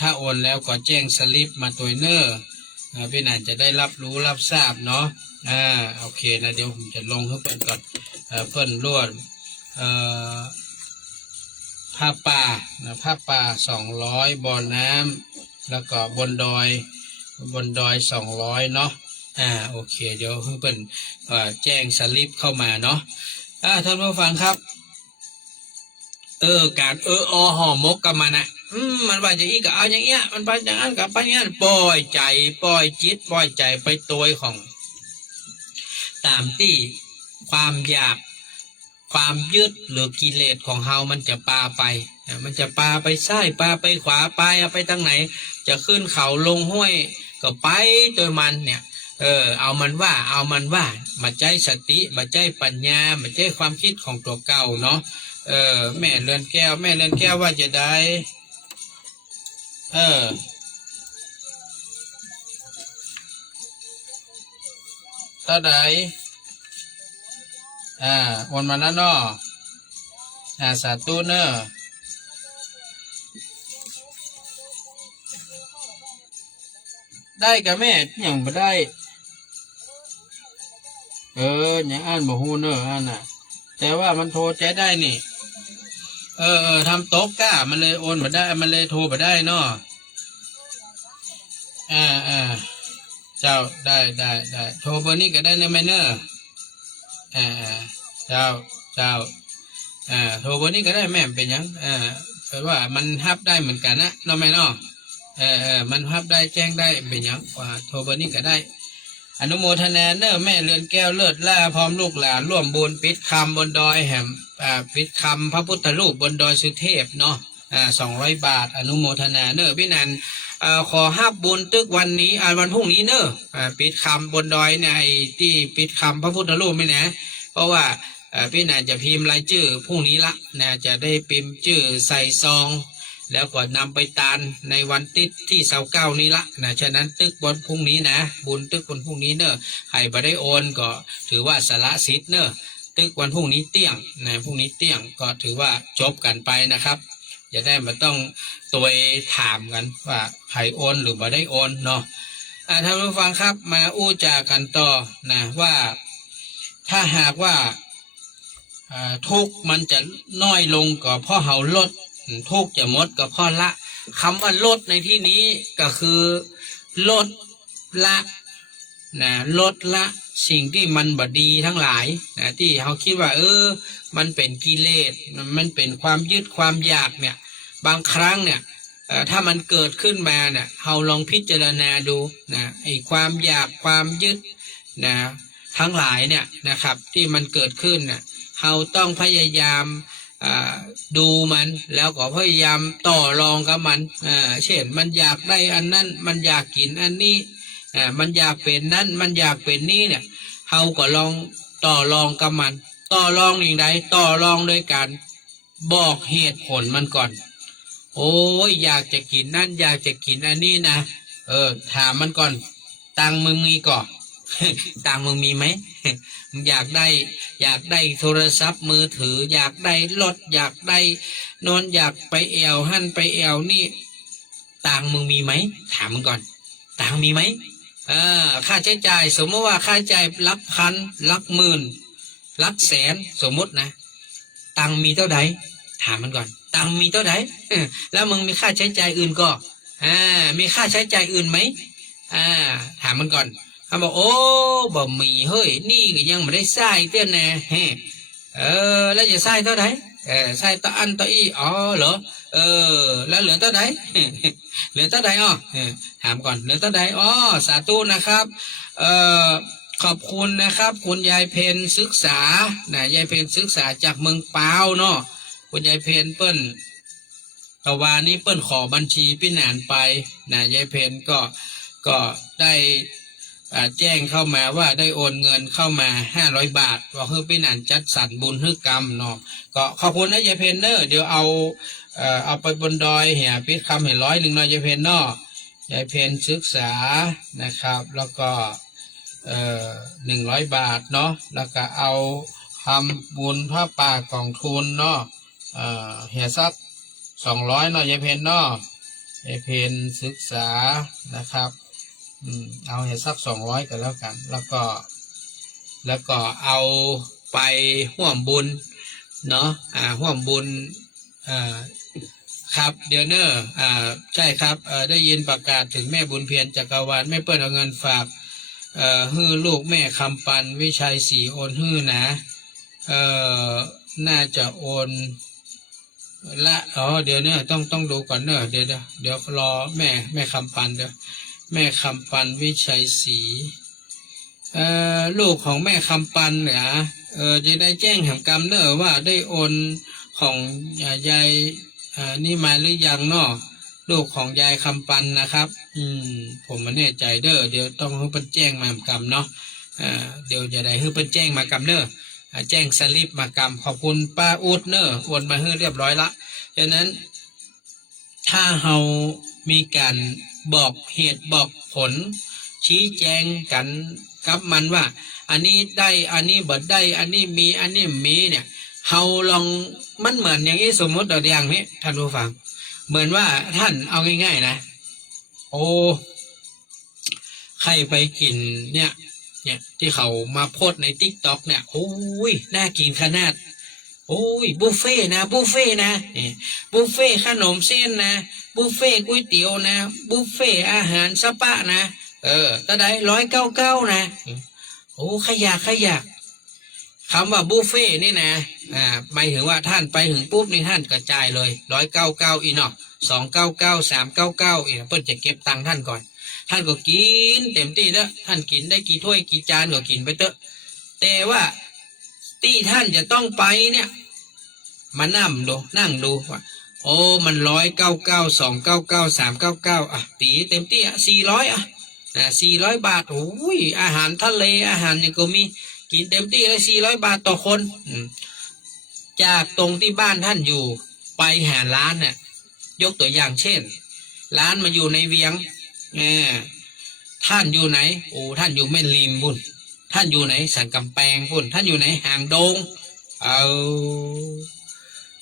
ถ้าโอนแล้วก็แจ้งสลิปมาตัวเนอพี่นันจะได้รับรู้รับทราบเนาะโอเคนะเดี๋ยวผมจะลงให้เพื่อนก่อนเพื่อนรวดผ้าป่า200บ่อน้ำแล้วก็บนดอย200เนาะโอเคเดี๋ยวเพื่อนแจ้งสลิปเข้ามาเนาะท่านผู้ฟังครับการห่อหมกกับมันมันว่าจะอีกเอาอย่างเงี้ยมันไปอย่างนั้นกับไปอย่างนั้นปล่อยใจปล่อยจิตปล่อยใจไปตัวของตามที่ความอยากความยึดหรือกิเลสของเฮามันจะปาไปมันจะปาไปซ้ายปาไปขวาไปทางไหนจะขึ้นเขาลงห้วยก็ไปโดยมันเนี่ยเอามันว่ามาใจสติมาใจปัญญามาใจความคิดของตัวเก่าเนาะแม่เรือนแก้วว่าจะได้เท่าใดวันมานั้นเนาะสาธุเนอะได้กับแม่ยังไม่ได้ยังอ่านบ่ฮู้เนอะน่ะแต่ว่ามันโทรใจได้นี่ทำโต๊ะก้ามันเลยโอนมาได้มันเลยโทรมาได้เนาะเจ้าได้โทรเบอร์นี้ก็ได้ในไมเนอร์เจ้าโทรเบอร์นี้ก็ได้แม่เป็นยังแปลว่ามันฮับได้เหมือนกันนะเนาะแม่เนาะมันฮับได้แจ้งได้เป็นยังว่าโทรเบอร์นี้ก็ได้อนุโมทนาเนอแม่เรือนแก้วเลิศล่าพร้อมลูกหลานร่วมบุญปิดคำบนดอยแห่มปิดคำพระพุทธรูปบนดอยสุเทพเนาะ200 บาทอนุโมทนาเนอพี่นันขอฮับบุญตึกวันนี้วันพรุ่งนี้เนอปิดคำบนดอยในที่ปิดคำพระพุทธรูปไม่นะเพราะว่าพี่นันจะพิมพ์รายชื่อพรุ่งนี้ละนะจะได้พิมพ์ชื่อใส่ซองแล้วก็นำไปตานในวันติดที่29นี้ละนะฉะนั้นตึกวันพรุ่งนี้นะบุญตึกวันพรุ่งนี้เนอะใครบ่ได้โอนก็ถือว่าสละสิทธิ์เนอะตึกวันพรุ่งนี้เตี้ยงนะพรุ่งนี้เตี้ยงก็ถือว่าจบกันไปนะครับจะได้มาต้องตัวถามกันว่าใครโอนหรือบ่ได้โอนเนาะท่านผู้ฟังครับมาอู้จากันต่อนะว่าถ้าหากว่าทุกข์มันจะน้อยลงก็เพราะเฮาลดทุกข์จะหมดก็เพราะละ คำว่าลดในที่นี้ก็คือลดละนะลดละสิ่งที่มันบดีทั้งหลายนะที่เขาคิดว่ามันเป็นกิเลสมันเป็นความยึดความอยากเนี่ยบางครั้งเนี่ยถ้ามันเกิดขึ้นมาเนี่ยเราลองพิจารณาดูนะไอ้ความอยากความยึดนะทั้งหลายเนี่ยนะครับที่มันเกิดขึ้นเนี่ยเราต้องพยายามดูมันแล้วก็พยายามต่อรองกับมันเช่นมันอยากได้อันนั้นมันอยากกินอันนี้มันอยากเป็นนั้นมันอยากเป็นนี่เนี่ยเราก็ลองต่อรองกับมันต่อรองอย่างไรต่อรองโดยการบอกเหตุผลมันก่อนโอ้ยอยากจะกินนั่นอยากจะกินอันนี้นะถามมันก่อนตังค์มึงมีก่อน ตังค์มึงมีไหม มึงอยากได้โทรศัพท์มือถืออยากได้รถอยากได้นอนอยากไปแอวหั่นไปแอวนี่ตังค์มึงมีไหมถามมันก่อนตังค์มีไหมค่าใช้จ่ายสมมติว่าค่าใช้จ่ายหลักพันหลักหมื่นหลักแสนสมมตินะตังค์มีเท่าไหร่ถามมันก่อนตังค์มีเท่าไหร่แล้วมึงมีค่าใช้จ่ายอื่นก็มีค่าใช้จ่ายอื่นไหมถามมันก่อนเขาบอกโอ้บ่มีเฮ้ยนี่ก็ยังไม่ได้ใส่เตี้ยแน่แล้วจะใส่เท่าไหร่ใส่ต่ออันต่ออีอ๋อเหรอแล้วเหลือเท่าไหร่ เหลือเท่าไหร่ถามก่อนเหลือเท่าไหร่สาธุนะครับขอบคุณนะครับคุณยายเพนศึกษานะยายเพนศึกษาจากเมืองปาวเนาะคุณยายเพนเปิ้นตะวันนี้เปิ้นขอบัญชีพี่หนานไปนะยายเพนก็ได้แจ้งเข้ามาว่าได้โอนเงินเข้ามา500 บาทว่าคือพี่หนานจัดสรรบุญให้กรรมเนาะก็ขอบคุณนะยายเพนเนอร์เดี๋ยวเอาไปบนดอยเหี่ยพิษคำเห็น100เนาะยายเพนเนาะยายเพนศึกษานะครับแล้วก็100 บาทเนาะแล้วก็เอาทำบุญผ้าป่ากองทุนเนาะเหี่ยสัก200เนาะยายเพนเนาะยายเพนศึกษานะครับเอาเหี่ยสัก200ก็แล้วกันแล้วก็เอาไปร่วมบุญเนาะร่วมบุญครับเดี๋ยวเนอใช่ครับได้ยินประกาศถึงแม่บุญเพียรจักรวาลแม่เปิ้ลเอาเงินฝากฮื้อลูกแม่คำปันวิชัยศรีโอนฮื้อนะน่าจะโอนละเดี๋ยวเนี่ยต้องดูก่อนเนอะเดี๋ยวรอแม่คำปันเดี๋ยวแม่คำปันวิชัยศรีลูกของแม่คำปันเนี่ยจะได้แจ้งแห่งกรรมเนอะว่าได้โอนของยายนี่มาหรือยังเนาะลูกของยายคำปันนะครับผมไม่แน่ใจเด้อเดี๋ยวต้องให้เพิ่นแจ้งมากรรมเนาะเดี๋ยวจะได้ให้เพิ่นแจ้งมากรรมเนอะแจ้งสลิปมากรรมขอบคุณป้าอุดเนอะโอนมาให้เรียบร้อยละดังนั้นถ้าเรามีการบอกเหตุบอกผลชี้แจงกันกับมันว่าอันนี้ได้อันนี้บ่ได้อันนี้มีอันนี้มีเนี่ยเราลองมันเหมือนอย่างนี้สมมติอย่างนี้ท่านผู้ฟังเหมือนว่าท่านเอาง่ายๆนะโอ้ใครไปกินเนี่ยที่เขามาโพสในติ๊กต็อกเนี่ยโอ้ยน่ากินขนาดโอ้ยบุฟเฟ่นะบุฟเฟ่นะบุฟเฟ่ขนมเส้นนะบุฟเฟ่ก๋วยเตี๋ยวนะบุฟเฟ่อาหารสปะนะตะได199นะโอ้ขยะคำว่าบุฟเฟ่นี่นะหมายถึงว่าท่านไปถึงปุ๊บนี่ท่านกระจายเลย199อีเนาะ299 399อีเพิ่นจะเก็บตังค์ท่านก่อนท่านก็กินเต็มที่แล้วท่านกินได้กี่ถ้วยกี่จานก็กินไปเถอะแต่ว่าที่ท่านจะต้องไปเนี่ยมานั่งดูว่าโอ้มัน199 299 399ตีเต็มที่400400 บาทโอ้ยอาหารทะเลอาหารเนี่ยก็มีกินเต็มที่เลย400 บาทต่อคนจากตรงที่บ้านท่านอยู่ไปหาร้านเนี่ยยกตัวอย่างเช่นร้านมาอยู่ในเวียงท่านอยู่ไหนโอ้ท่านอยู่แม่ริมพุ่นท่านอยู่ไหนสันกำแพงพุ่นท่านอยู่ไหนหางดง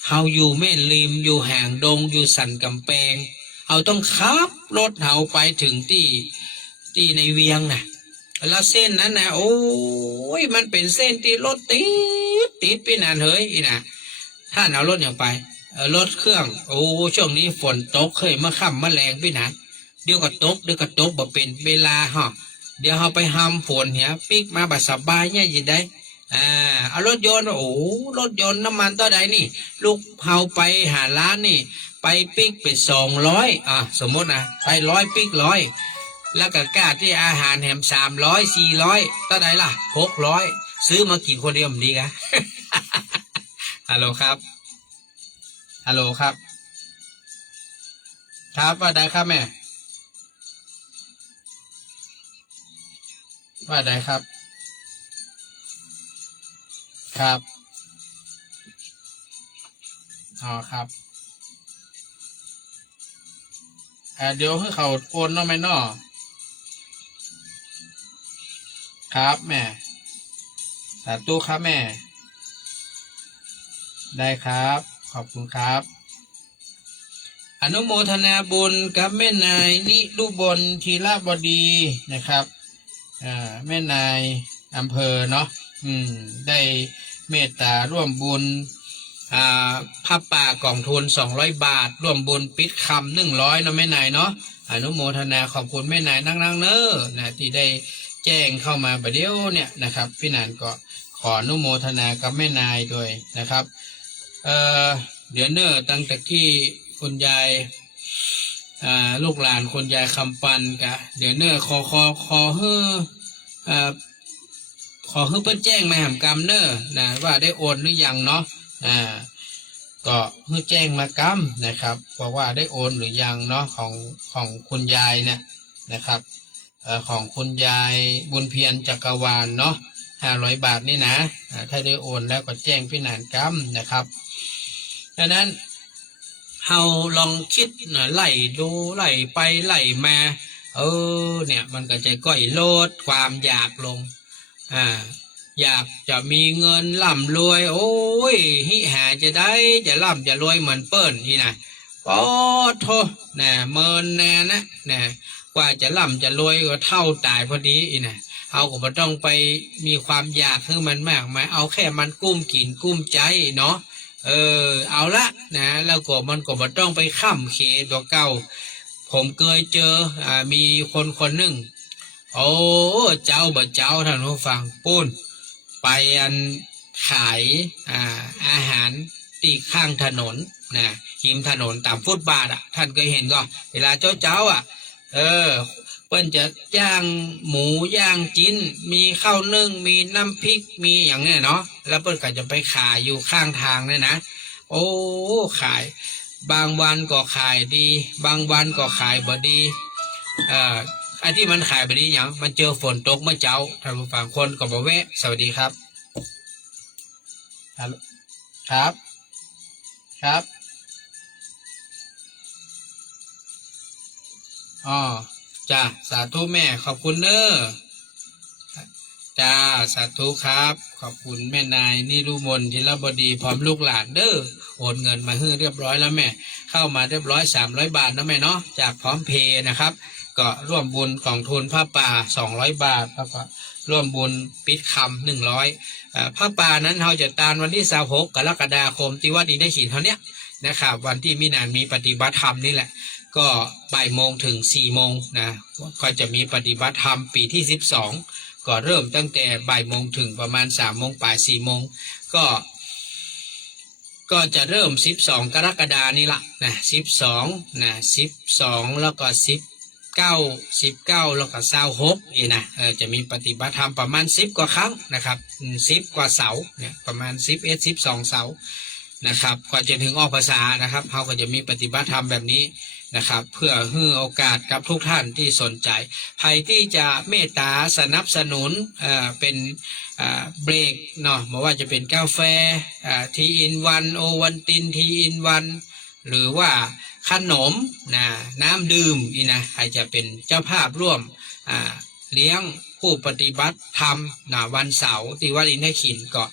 เฮาอยู่แม่ริมอยู่หางดงอยู่สันกำแพงเฮาต้องขับรถเฮาไปถึงที่ในเวียงน่ะแล้วเส้นนั้นนะโอ้ยมันเป็นเส้นที่รถติดพี่นานเฮ้ยนะท่านเอารถอย่างไป รถเครื่องโอ้ช่วงนี้ฝนตกเคยมาค่ำมาแรงพี่นะเดี๋ยวก็ตกเดี๋ยวก็ตกบ่เป็นเวลาฮะเดี๋ยวเราไปหำฝนเหียปิกมาบัดสบายเนี่ยยินได้เอารถยนต์โอ้รถยนต์น้ำมันต่อใดนี่ลูกเฮาไปหาร้านนี่ไปปิกเป็น200สมมตินะไป100ปิก100แล้วก็กล้าที่อาหารแหม300 400ต่อใดล่ะ600ซื้อมากินคนเดียวมันดีกะ ฮัลโหลครับฮัลโหลครับครับว่าได้ครับแม่ว่าได้ครับครับอ๋อครับเดี๋ยวให้เขาโอนเนาะแม่เนาะครับแม่สาธุครับแม่ได้ครับขอบคุณครับอนุโมทนาบุญกับแม่นายนิรุบลธีระบดีนะครับแม่นายอำเภอเนาะได้เมตตาร่วมบุญผ้าป่ากล่องทุน200 บาทร่วมบุญปิดคำ100เนาะแม่นายเนาะอนุโมทนาขอบคุณแม่นายนั่งเนอะนะที่ได้แจ้งเข้ามาประเดี๋ยวเนี่ยนะครับพี่นานก็ขออนุโมทนากับแม่นายด้วยนะครับเดี๋ยวเนอะตั้งแต่ที่คุณยายลูกหลานคุณยายคำปันกะเดี๋ยวเนอะขอให้เพิ่นแจ้งมาแหมกรรมเนอะนะว่าได้โอนหรือยังเนาะก็ให้แจ้งมากรรมนะครับว่าได้โอนหรือยังเนาะของคุณยายเนี่ยนะครับของคุณยายบุญเพียรจักรวาลเนาะ500 บาทนี่นะถ้าได้โอนแล้วก็แจ้งพี่นานกรรมนะครับดังนั้นเราลองคิดนะไล่ดูไล่ไปไล่มาเนี่ยมันก็จะก้อยโลดความอยากลงอยากจะมีเงินร่ำรวยโอ้ยหิหาจะได้จะร่ำจะรวยเหมือนเปิ้ลนี่นะโอ้โทนะเมินแน่นะกว่าจะร่ำจะรวยก็เท่าตายพอดีอีนะเอาก็ไม่ต้องไปมีความอยากให้มันมากมายเอาแค่มันกุ้มกินกุ้มใจเนาะเอาละนะแล้วก็มันก็ไม่ต้องไปข้ามเขตัวเก่าผมเคยเจอมีคนหนึ่งโอ้เจ้าบ่เจ้าท่านผู้ฟังปุ้นไปขายอาหารที่ข้างถนนนะริมถนนตามฟุตบาทท่านเคยเห็นก็เวลาเจ้าเปิ้นจะย่างหมูย่างจิ้นมีข้าวนึ่งมีน้ำพริกมีอย่างเนี้ยเนาะแล้วเปิ้นก็จะไปขายอยู่ข้างทางเนี่ยนะโอ้ขายบางวันก็ขายดีบางวันก็ขายบ่ดีไอ้ที่มันขายบ่ดีอย่างมันเจอฝนตกเมื่อเจ้าท่านผู้ฟังคนก็บ่แวะสวัสดีครับครับครับอ๋อจ้าสาธุแม่ขอบคุณเด้อจ้าสาธุครับขอบคุณแม่นายนิรุมนธีรบดีพร้อมลูกหลานเด้อโอนเงินมาให้เรียบร้อยแล้วแม่เข้ามาเรียบร้อย300 บาทนะแม่เนาะจากพร้อมเพย์นะครับก็ร่วมบุญกองทุนผ้าป่า200 บาทแล้วก็ร่วมบุญปิดคำ100ผ้าป่านั้นเราจะตานวันที่26 กรกฎาคมที่วัดอินทขีนเท่านี้นะครับวันที่มีนานมีปฏิบัติธรรมนี่แหละก็บ่ายโมงถึง4 โมงนะก็จะมีปฏิบัติธรรมปีที่12ก็เริ่มตั้งแต่บ่ายโมงถึงประมาณ3 โมงบ่าย4 โมงก็จะเริ่ม12 กรกฎานี่ละนะ12นะ12แล้วก็19แล้วก็26นี่นะจะมีปฏิบัติธรรมประมาณ10 กว่าครั้งนะครับ10 กว่าเสาเนี่ยประมาณ11 12 เสานะครับก่อนจะถึงออกพรรษานะครับเขาก็จะมีปฏิบัติธรรมแบบนี้นะครับเพื่อให้โอกาสกับทุกท่านที่สนใจใครที่จะเมตตาสนับสนุนเป็นเบรกเนาะไม่ว่าจะเป็นกาแฟทีอินวันโอวันตินทีอินวันหรือว่าขนมน้ำดื่มนี่นะใครจะเป็นเจ้าภาพร่วมเลี้ยงผู้ปฏิบัติธรรมวันเสาร์ที่วัดอินทขินก็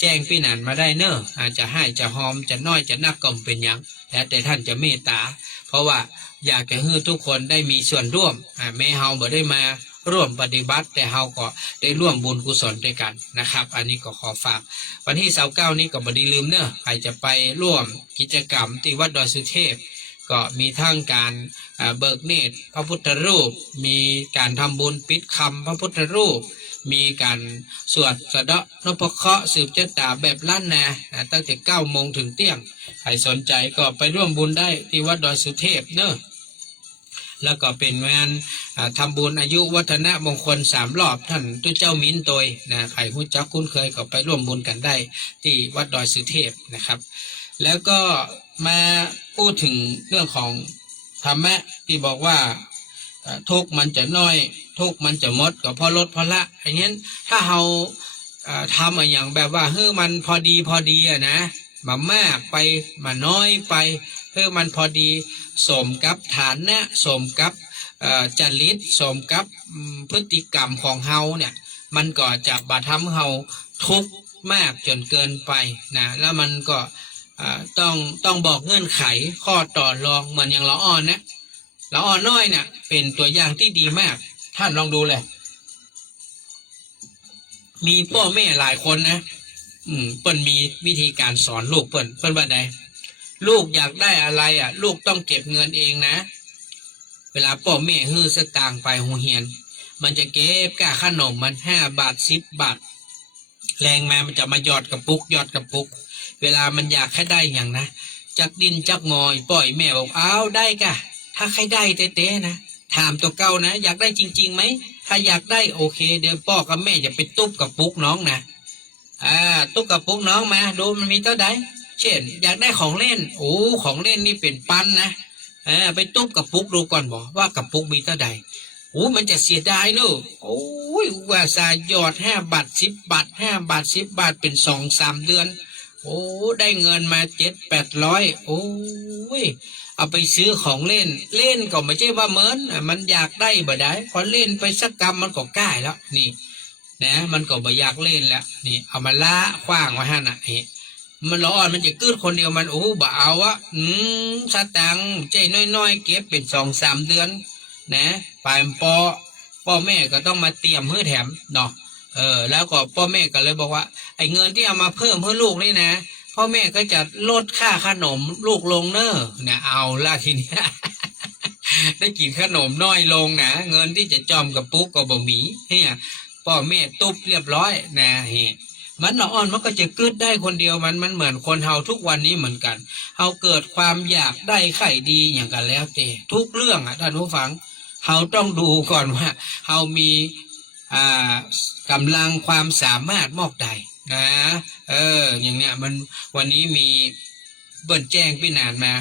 แจ้งพี่นันมาได้เนอะอาจจะให้จะหอมจะน้อยจะนักก็เป็นอย่างแล้วแต่ท่านจะเมตตาเพราะว่าอยากจะให้ทุกคนได้มีส่วนร่วมแม่เฮาบ่ได้มา ร่วมปฏิบัติแต่เฮาก็ได้ร่วมบุญกุศลด้วยกันนะครับอันนี้ก็ขอฝากวันที่29นี้ก็บ่ได้ลืมเนอะใครจะไปร่วมกิจกรรมที่วัดดอยสุเทพก็มีทั้งการเบิกเนตรพระพุทธรูปมีการทำบุญปิดคำพระพุทธรูปมีการสวดสะเดาะนพเคราะห์สืบชะตาแบบล้านนาตั้งแต่9 โมงถึงเที่ยงใครสนใจก็ไปร่วมบุญได้ที่วัดดอยสุเทพเนอะแล้วก็เป็นงานทำบุญอายุวัฒนมงคล3 รอบท่านตุ้เจ้ามิ้นโดยใครรู้จักคุ้นเคยก็ไปร่วมบุญกันได้ที่วัดดอยสุเทพนะครับแล้วก็มาพูดถึงเรื่องของธรรมะที่บอกว่าทุกข์มันจะน้อยทุกข์มันจะหมดก็เพราะลดเพราะละอย่างนี้ถ้าเราทำอย่างแบบว่ามันพอดีนะมามากไปมาน้อยไปมันพอดีสมกับฐานะสมกับจริตสมกับพฤติกรรมของเฮาเนี่ยมันก็จะบาทำเฮาทุกข์มากจนเกินไปนะแล้วมันก็ต้องบอกเงื่อนไขข้อต่อรองเหมือนอย่างละอ่อนนะละอ่อนน้อยเนี่ยเป็นตัวอย่างที่ดีมากท่านลองดูเลยมีพ่อแม่หลายคนนะเปิ้นมีวิธีการสอนลูกเปิ้นว่าไงลูกอยากได้อะไรลูกต้องเก็บเงินเองนะเวลาพ่อแม่ฮื้อสตางค์ไปโรงเรียนมันจะเก็บค่าขนมมัน5 บาท10 บาทแรงมามันจะมาหยอดกระปุกเวลามันอยากให้ได้อย่างนะจักดินจักงอยปล่อยแม่บอกเอาได้กะถ้าใครได้เต้ๆนะถามตัวเก่านะอยากได้จริงๆไหมถ้าอยากได้โอเคเดี๋ยวพ่อกับแม่จะไปตุ๊บกระปุกน้องนะตุ๊บกระปุกน้องมาดูมันมีเท่าใดเช่นอยากได้ของเล่นของเล่นนี่เป็นปันนะไปตุ๊บกระปุกดูก่อนบอกว่ากระปุกมีเท่าใดมันจะเสียดายเนอะว่าสายยอด5 บาท10 บาท5 บาท10 บาทเป็น2-3 เดือนได้เงินมา700-800เอาไปซื้อของเล่นก็ไม่ใช่ว่าเหมือนมันอยากได้บ่ได้พอเล่นไปสักกรรมมันก็ก้ายแล้วนี่นะมันก็บ่อยากเล่นแล้วนี่เอามาละขว้างไว้ให้น่ะมันร้อนมันจะกึดคนเดียวมันบ่เอาสตังค์ใจน้อยๆเก็บเป็น2-3 เดือนนะปลายพ่อแม่ก็ต้องมาเตรียมเพื่อแถมเนาะแล้วก็พ่อแม่ก็เลยบอกว่าไอ้เงินที่เอามาเพิ่มเพื่อลูกนี่นะพ่อแม่ก็จะลดค่าขนมลูกลงเนอะนะเอาละทีนี้ ได้กินขนมน้อยลงนะเงินที่จะจอมกับปุ๊กก็บ่มีเนี่ยพ่อแม่ตุ๊บเรียบร้อยนะมันละอ่อนมันก็จะกึดได้คนเดียวมันเหมือนคนเฮาทุกวันนี้เหมือนกันเฮาเกิดความอยากได้ไข่ดีอย่างกันแล้วเจทุกเรื่องท่านผู้ฟังเฮาต้องดูก่อนว่าเฮามีกำลังความสามารถมอกใดนะอย่างเนี้ยมันวันนี้มีเบิ่นแจ้งพี่นานมา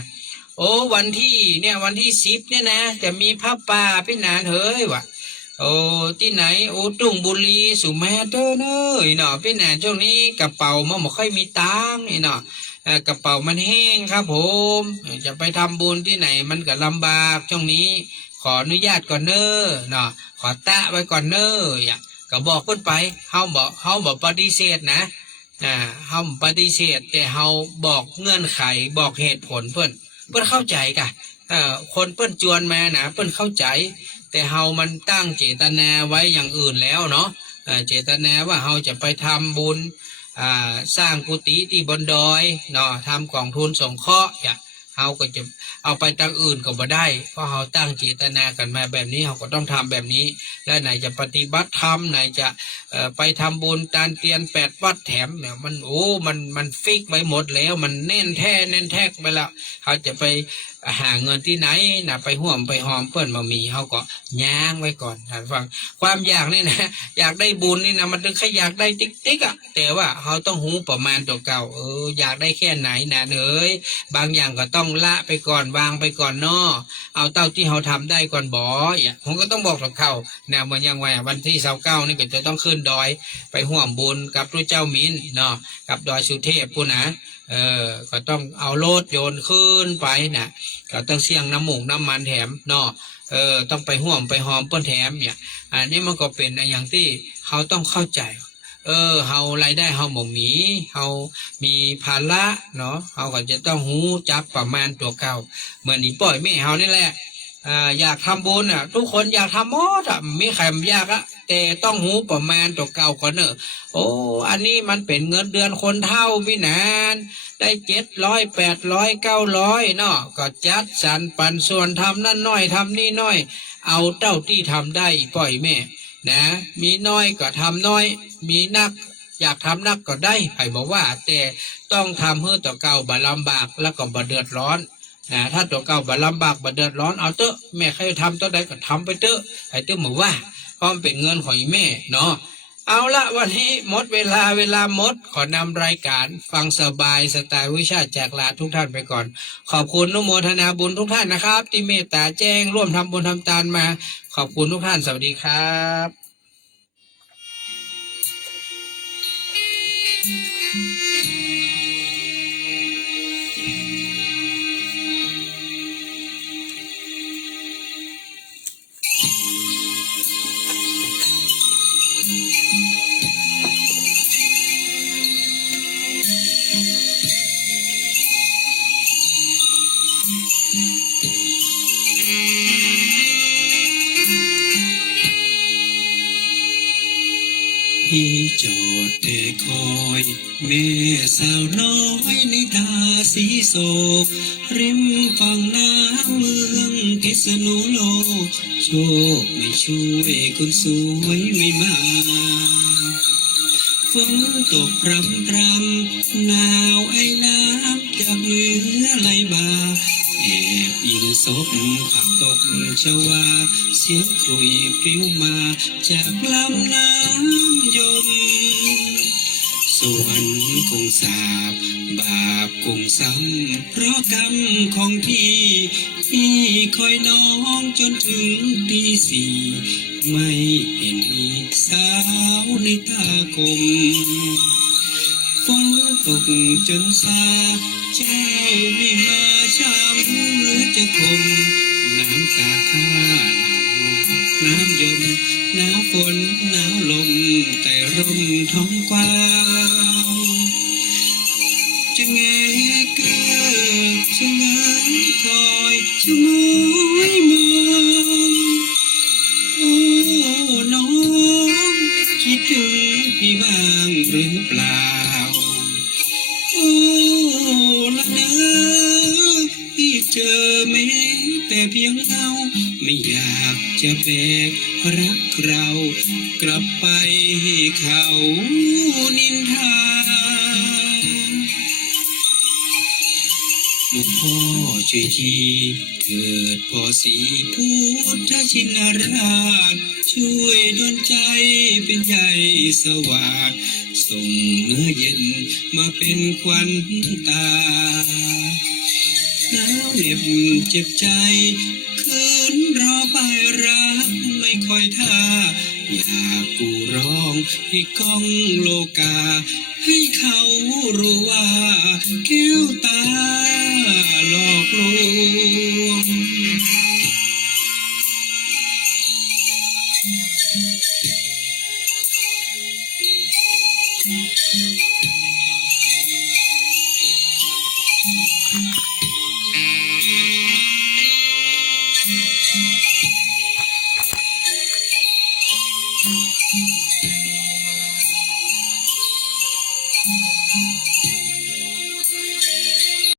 วันที่10เนี่ยนะจะมีพระป่าพี่นานเฮ้ยวะที่ไหนตุ่งบุรีสุแม่เด้อเนยเนาะพี่นานช่วงนี้กระเป๋ามันไม่ค่อยมีตังค์นี่เนาะกระเป๋ามันแห้งครับผมจะไปทำบุญที่ไหนมันก็ลำบากช่วงนี้ขออนุญาตก่อนเนอะเนาะขอแตะไว้ก่อนเนอะก็บอกเพิ่นไปเฮาบอกปฏิเสธนะเฮาปฏิเสธแต่เฮาบอกเงื่อนไขบอกเหตุผลเพิ่นเข้าใจกะคนเพิ่นจวนมานะเพิ่นเข้าใจแต่เฮามันตั้งเจตนาไว้อย่างอื่นแล้วเนาะเจตนาว่าเฮาจะไปทำบุญสร้างกุฏิที่บนดอยเนาะทำกองทุนสงเคราะห์เฮาก็จะเอาไปตั้งอื่นก็บ่ได้เพราะเฮาตั้งเจตนากันมาแบบนี้เฮาก็ต้องทำแบบนี้แล้วไหนจะปฏิบัติธรรมไหนจะไปทำบุญตานเตียน8 วัดแถมเนี่ยมันฟิกไว้หมดแล้วมันแน่นแท้ไปแล้วเขาจะไปหาเงินที่ไหนนะไปห่วมไปหอมเพื่อนมามีเขาก็ย่างไว้ก่อนท่านฟังความอยากนี่นะอยากได้บุญนี่นะมันถึงแค่อยากได้ติ๊กแต่ว่าเขาต้องหูประมาณตัวเก่าอยากได้แค่ไหนนะบางอย่างก็ต้องละไปก่อนวางไปก่อนเนาะเอาเต้าที่เขาทำได้ก่อนผมก็ต้องบอกกับเขาเนี่ยเหมือนอย่างวันที่29นี่ก็จะต้องขึ้นดอยไปห่วมบุญกับพระเจ้ามิ้นเนาะกับดอยสุเทพพูนะก็ต้องเอาโลดโยนขึ้นไปนะก็ต้องเสี่ยงน้ำหมูกน้ำมันแถมเนาะต้องไปห่วมไปหอมเปิ้นแถมเนี่ยอันนี้มันก็เป็นอย่างที่เขาต้องเข้าใจเฮารายได้เฮาบ่มีเฮามีภาระเนาะเฮาก็จะต้องหูจักประมาณตัวเก่าเหมือนนี่ปล่อยแม่เฮานี่แหละ อยากทำบุญทุกคนอยากทำหมดมีใครไม่อยากแต่ต้องหูประมาณตัวเก่าก่อนเนอะโอ้อันนี้มันเป็นเงินเดือนคนเฒ่าพี่นานได้700800900เนาะก็จัดสรรปันส่วนทำนั่นน้อยทำนี่น้อยเอาเต้าที่ทำได้ปล่อยแม่นะมีน้อยก็ทำน้อยมีนักอยากทำนักก็ได้ไผบอกว่าแต่ต้องทำเพื่อตัวเก่าบ่ลำบากแล้วก็บ่เดือดร้อนถ้าตัวเก่าบ่ลำบากบ่เดือดร้อนเอาเถอะแม่ใครทำตัวใดก็ทำไปเถอะไอ้เถอะเหมือนว่าเพราะมันเป็นเงินของแม่เนาะเอาละวันนี้หมดเวลาหมดขอนำรายการฟังสบายสไตล์วิชาแจกลาทุกท่านไปก่อนขอบคุณอนุโมทนาบุญทุกท่านนะครับที่เมตตาแจ้งร่วมทำบุญทำทานมาขอบคุณทุกท่านสวัสดีครับที่จอดแต่คอยแม่สาวน้อยในตาสีโศกริมฝั่งน้ำเมืองพิษณุโลกโชคไม่ช่วยคนสวยไม่มาฝนตกพรำหนาวไอ้น้ำจากเหนือไหลบ่าแอบยิงศพผักตกชวาเสียงครุยปลิวมาจากลำน้ำยมสวรรค์คงสาบบาปคงซ้ำเพราะกรรมของพี่คอยน้องจนถึงตีสี่ไม่เห็นมีสาวในตาคมฝนตกจนซาเจ้าไม่มาช้ำเหลือจะคมน้ำตาข้าหลังน้ำยมหนาวฝนหนาวลมแต่ร่มท้องกว้างจะแงเกิดจะเงยคอยจะมอยมองโอ้น้องคิดถึงพี่บ้างหรือเปล่าโอ้ละเนอพี่เจอแม้แต่เพียงเงาไม่อยากจะแบกรักเรากลับไปให้เขานินทาหลวงพ่อช่วยทีเถิดพ่อสีพุทธชินราชช่วยดลใจเป็นใหญ่สว่างส่งเมื่อเย็นมาเป็นควันตาหนาวเหน็บเจ็บใจคืนรอไปรักไม่ค่อยท่าอยากกูร้องให้ก้องโลกาให้เขารู้ว่าแก้วตาหลอกลวง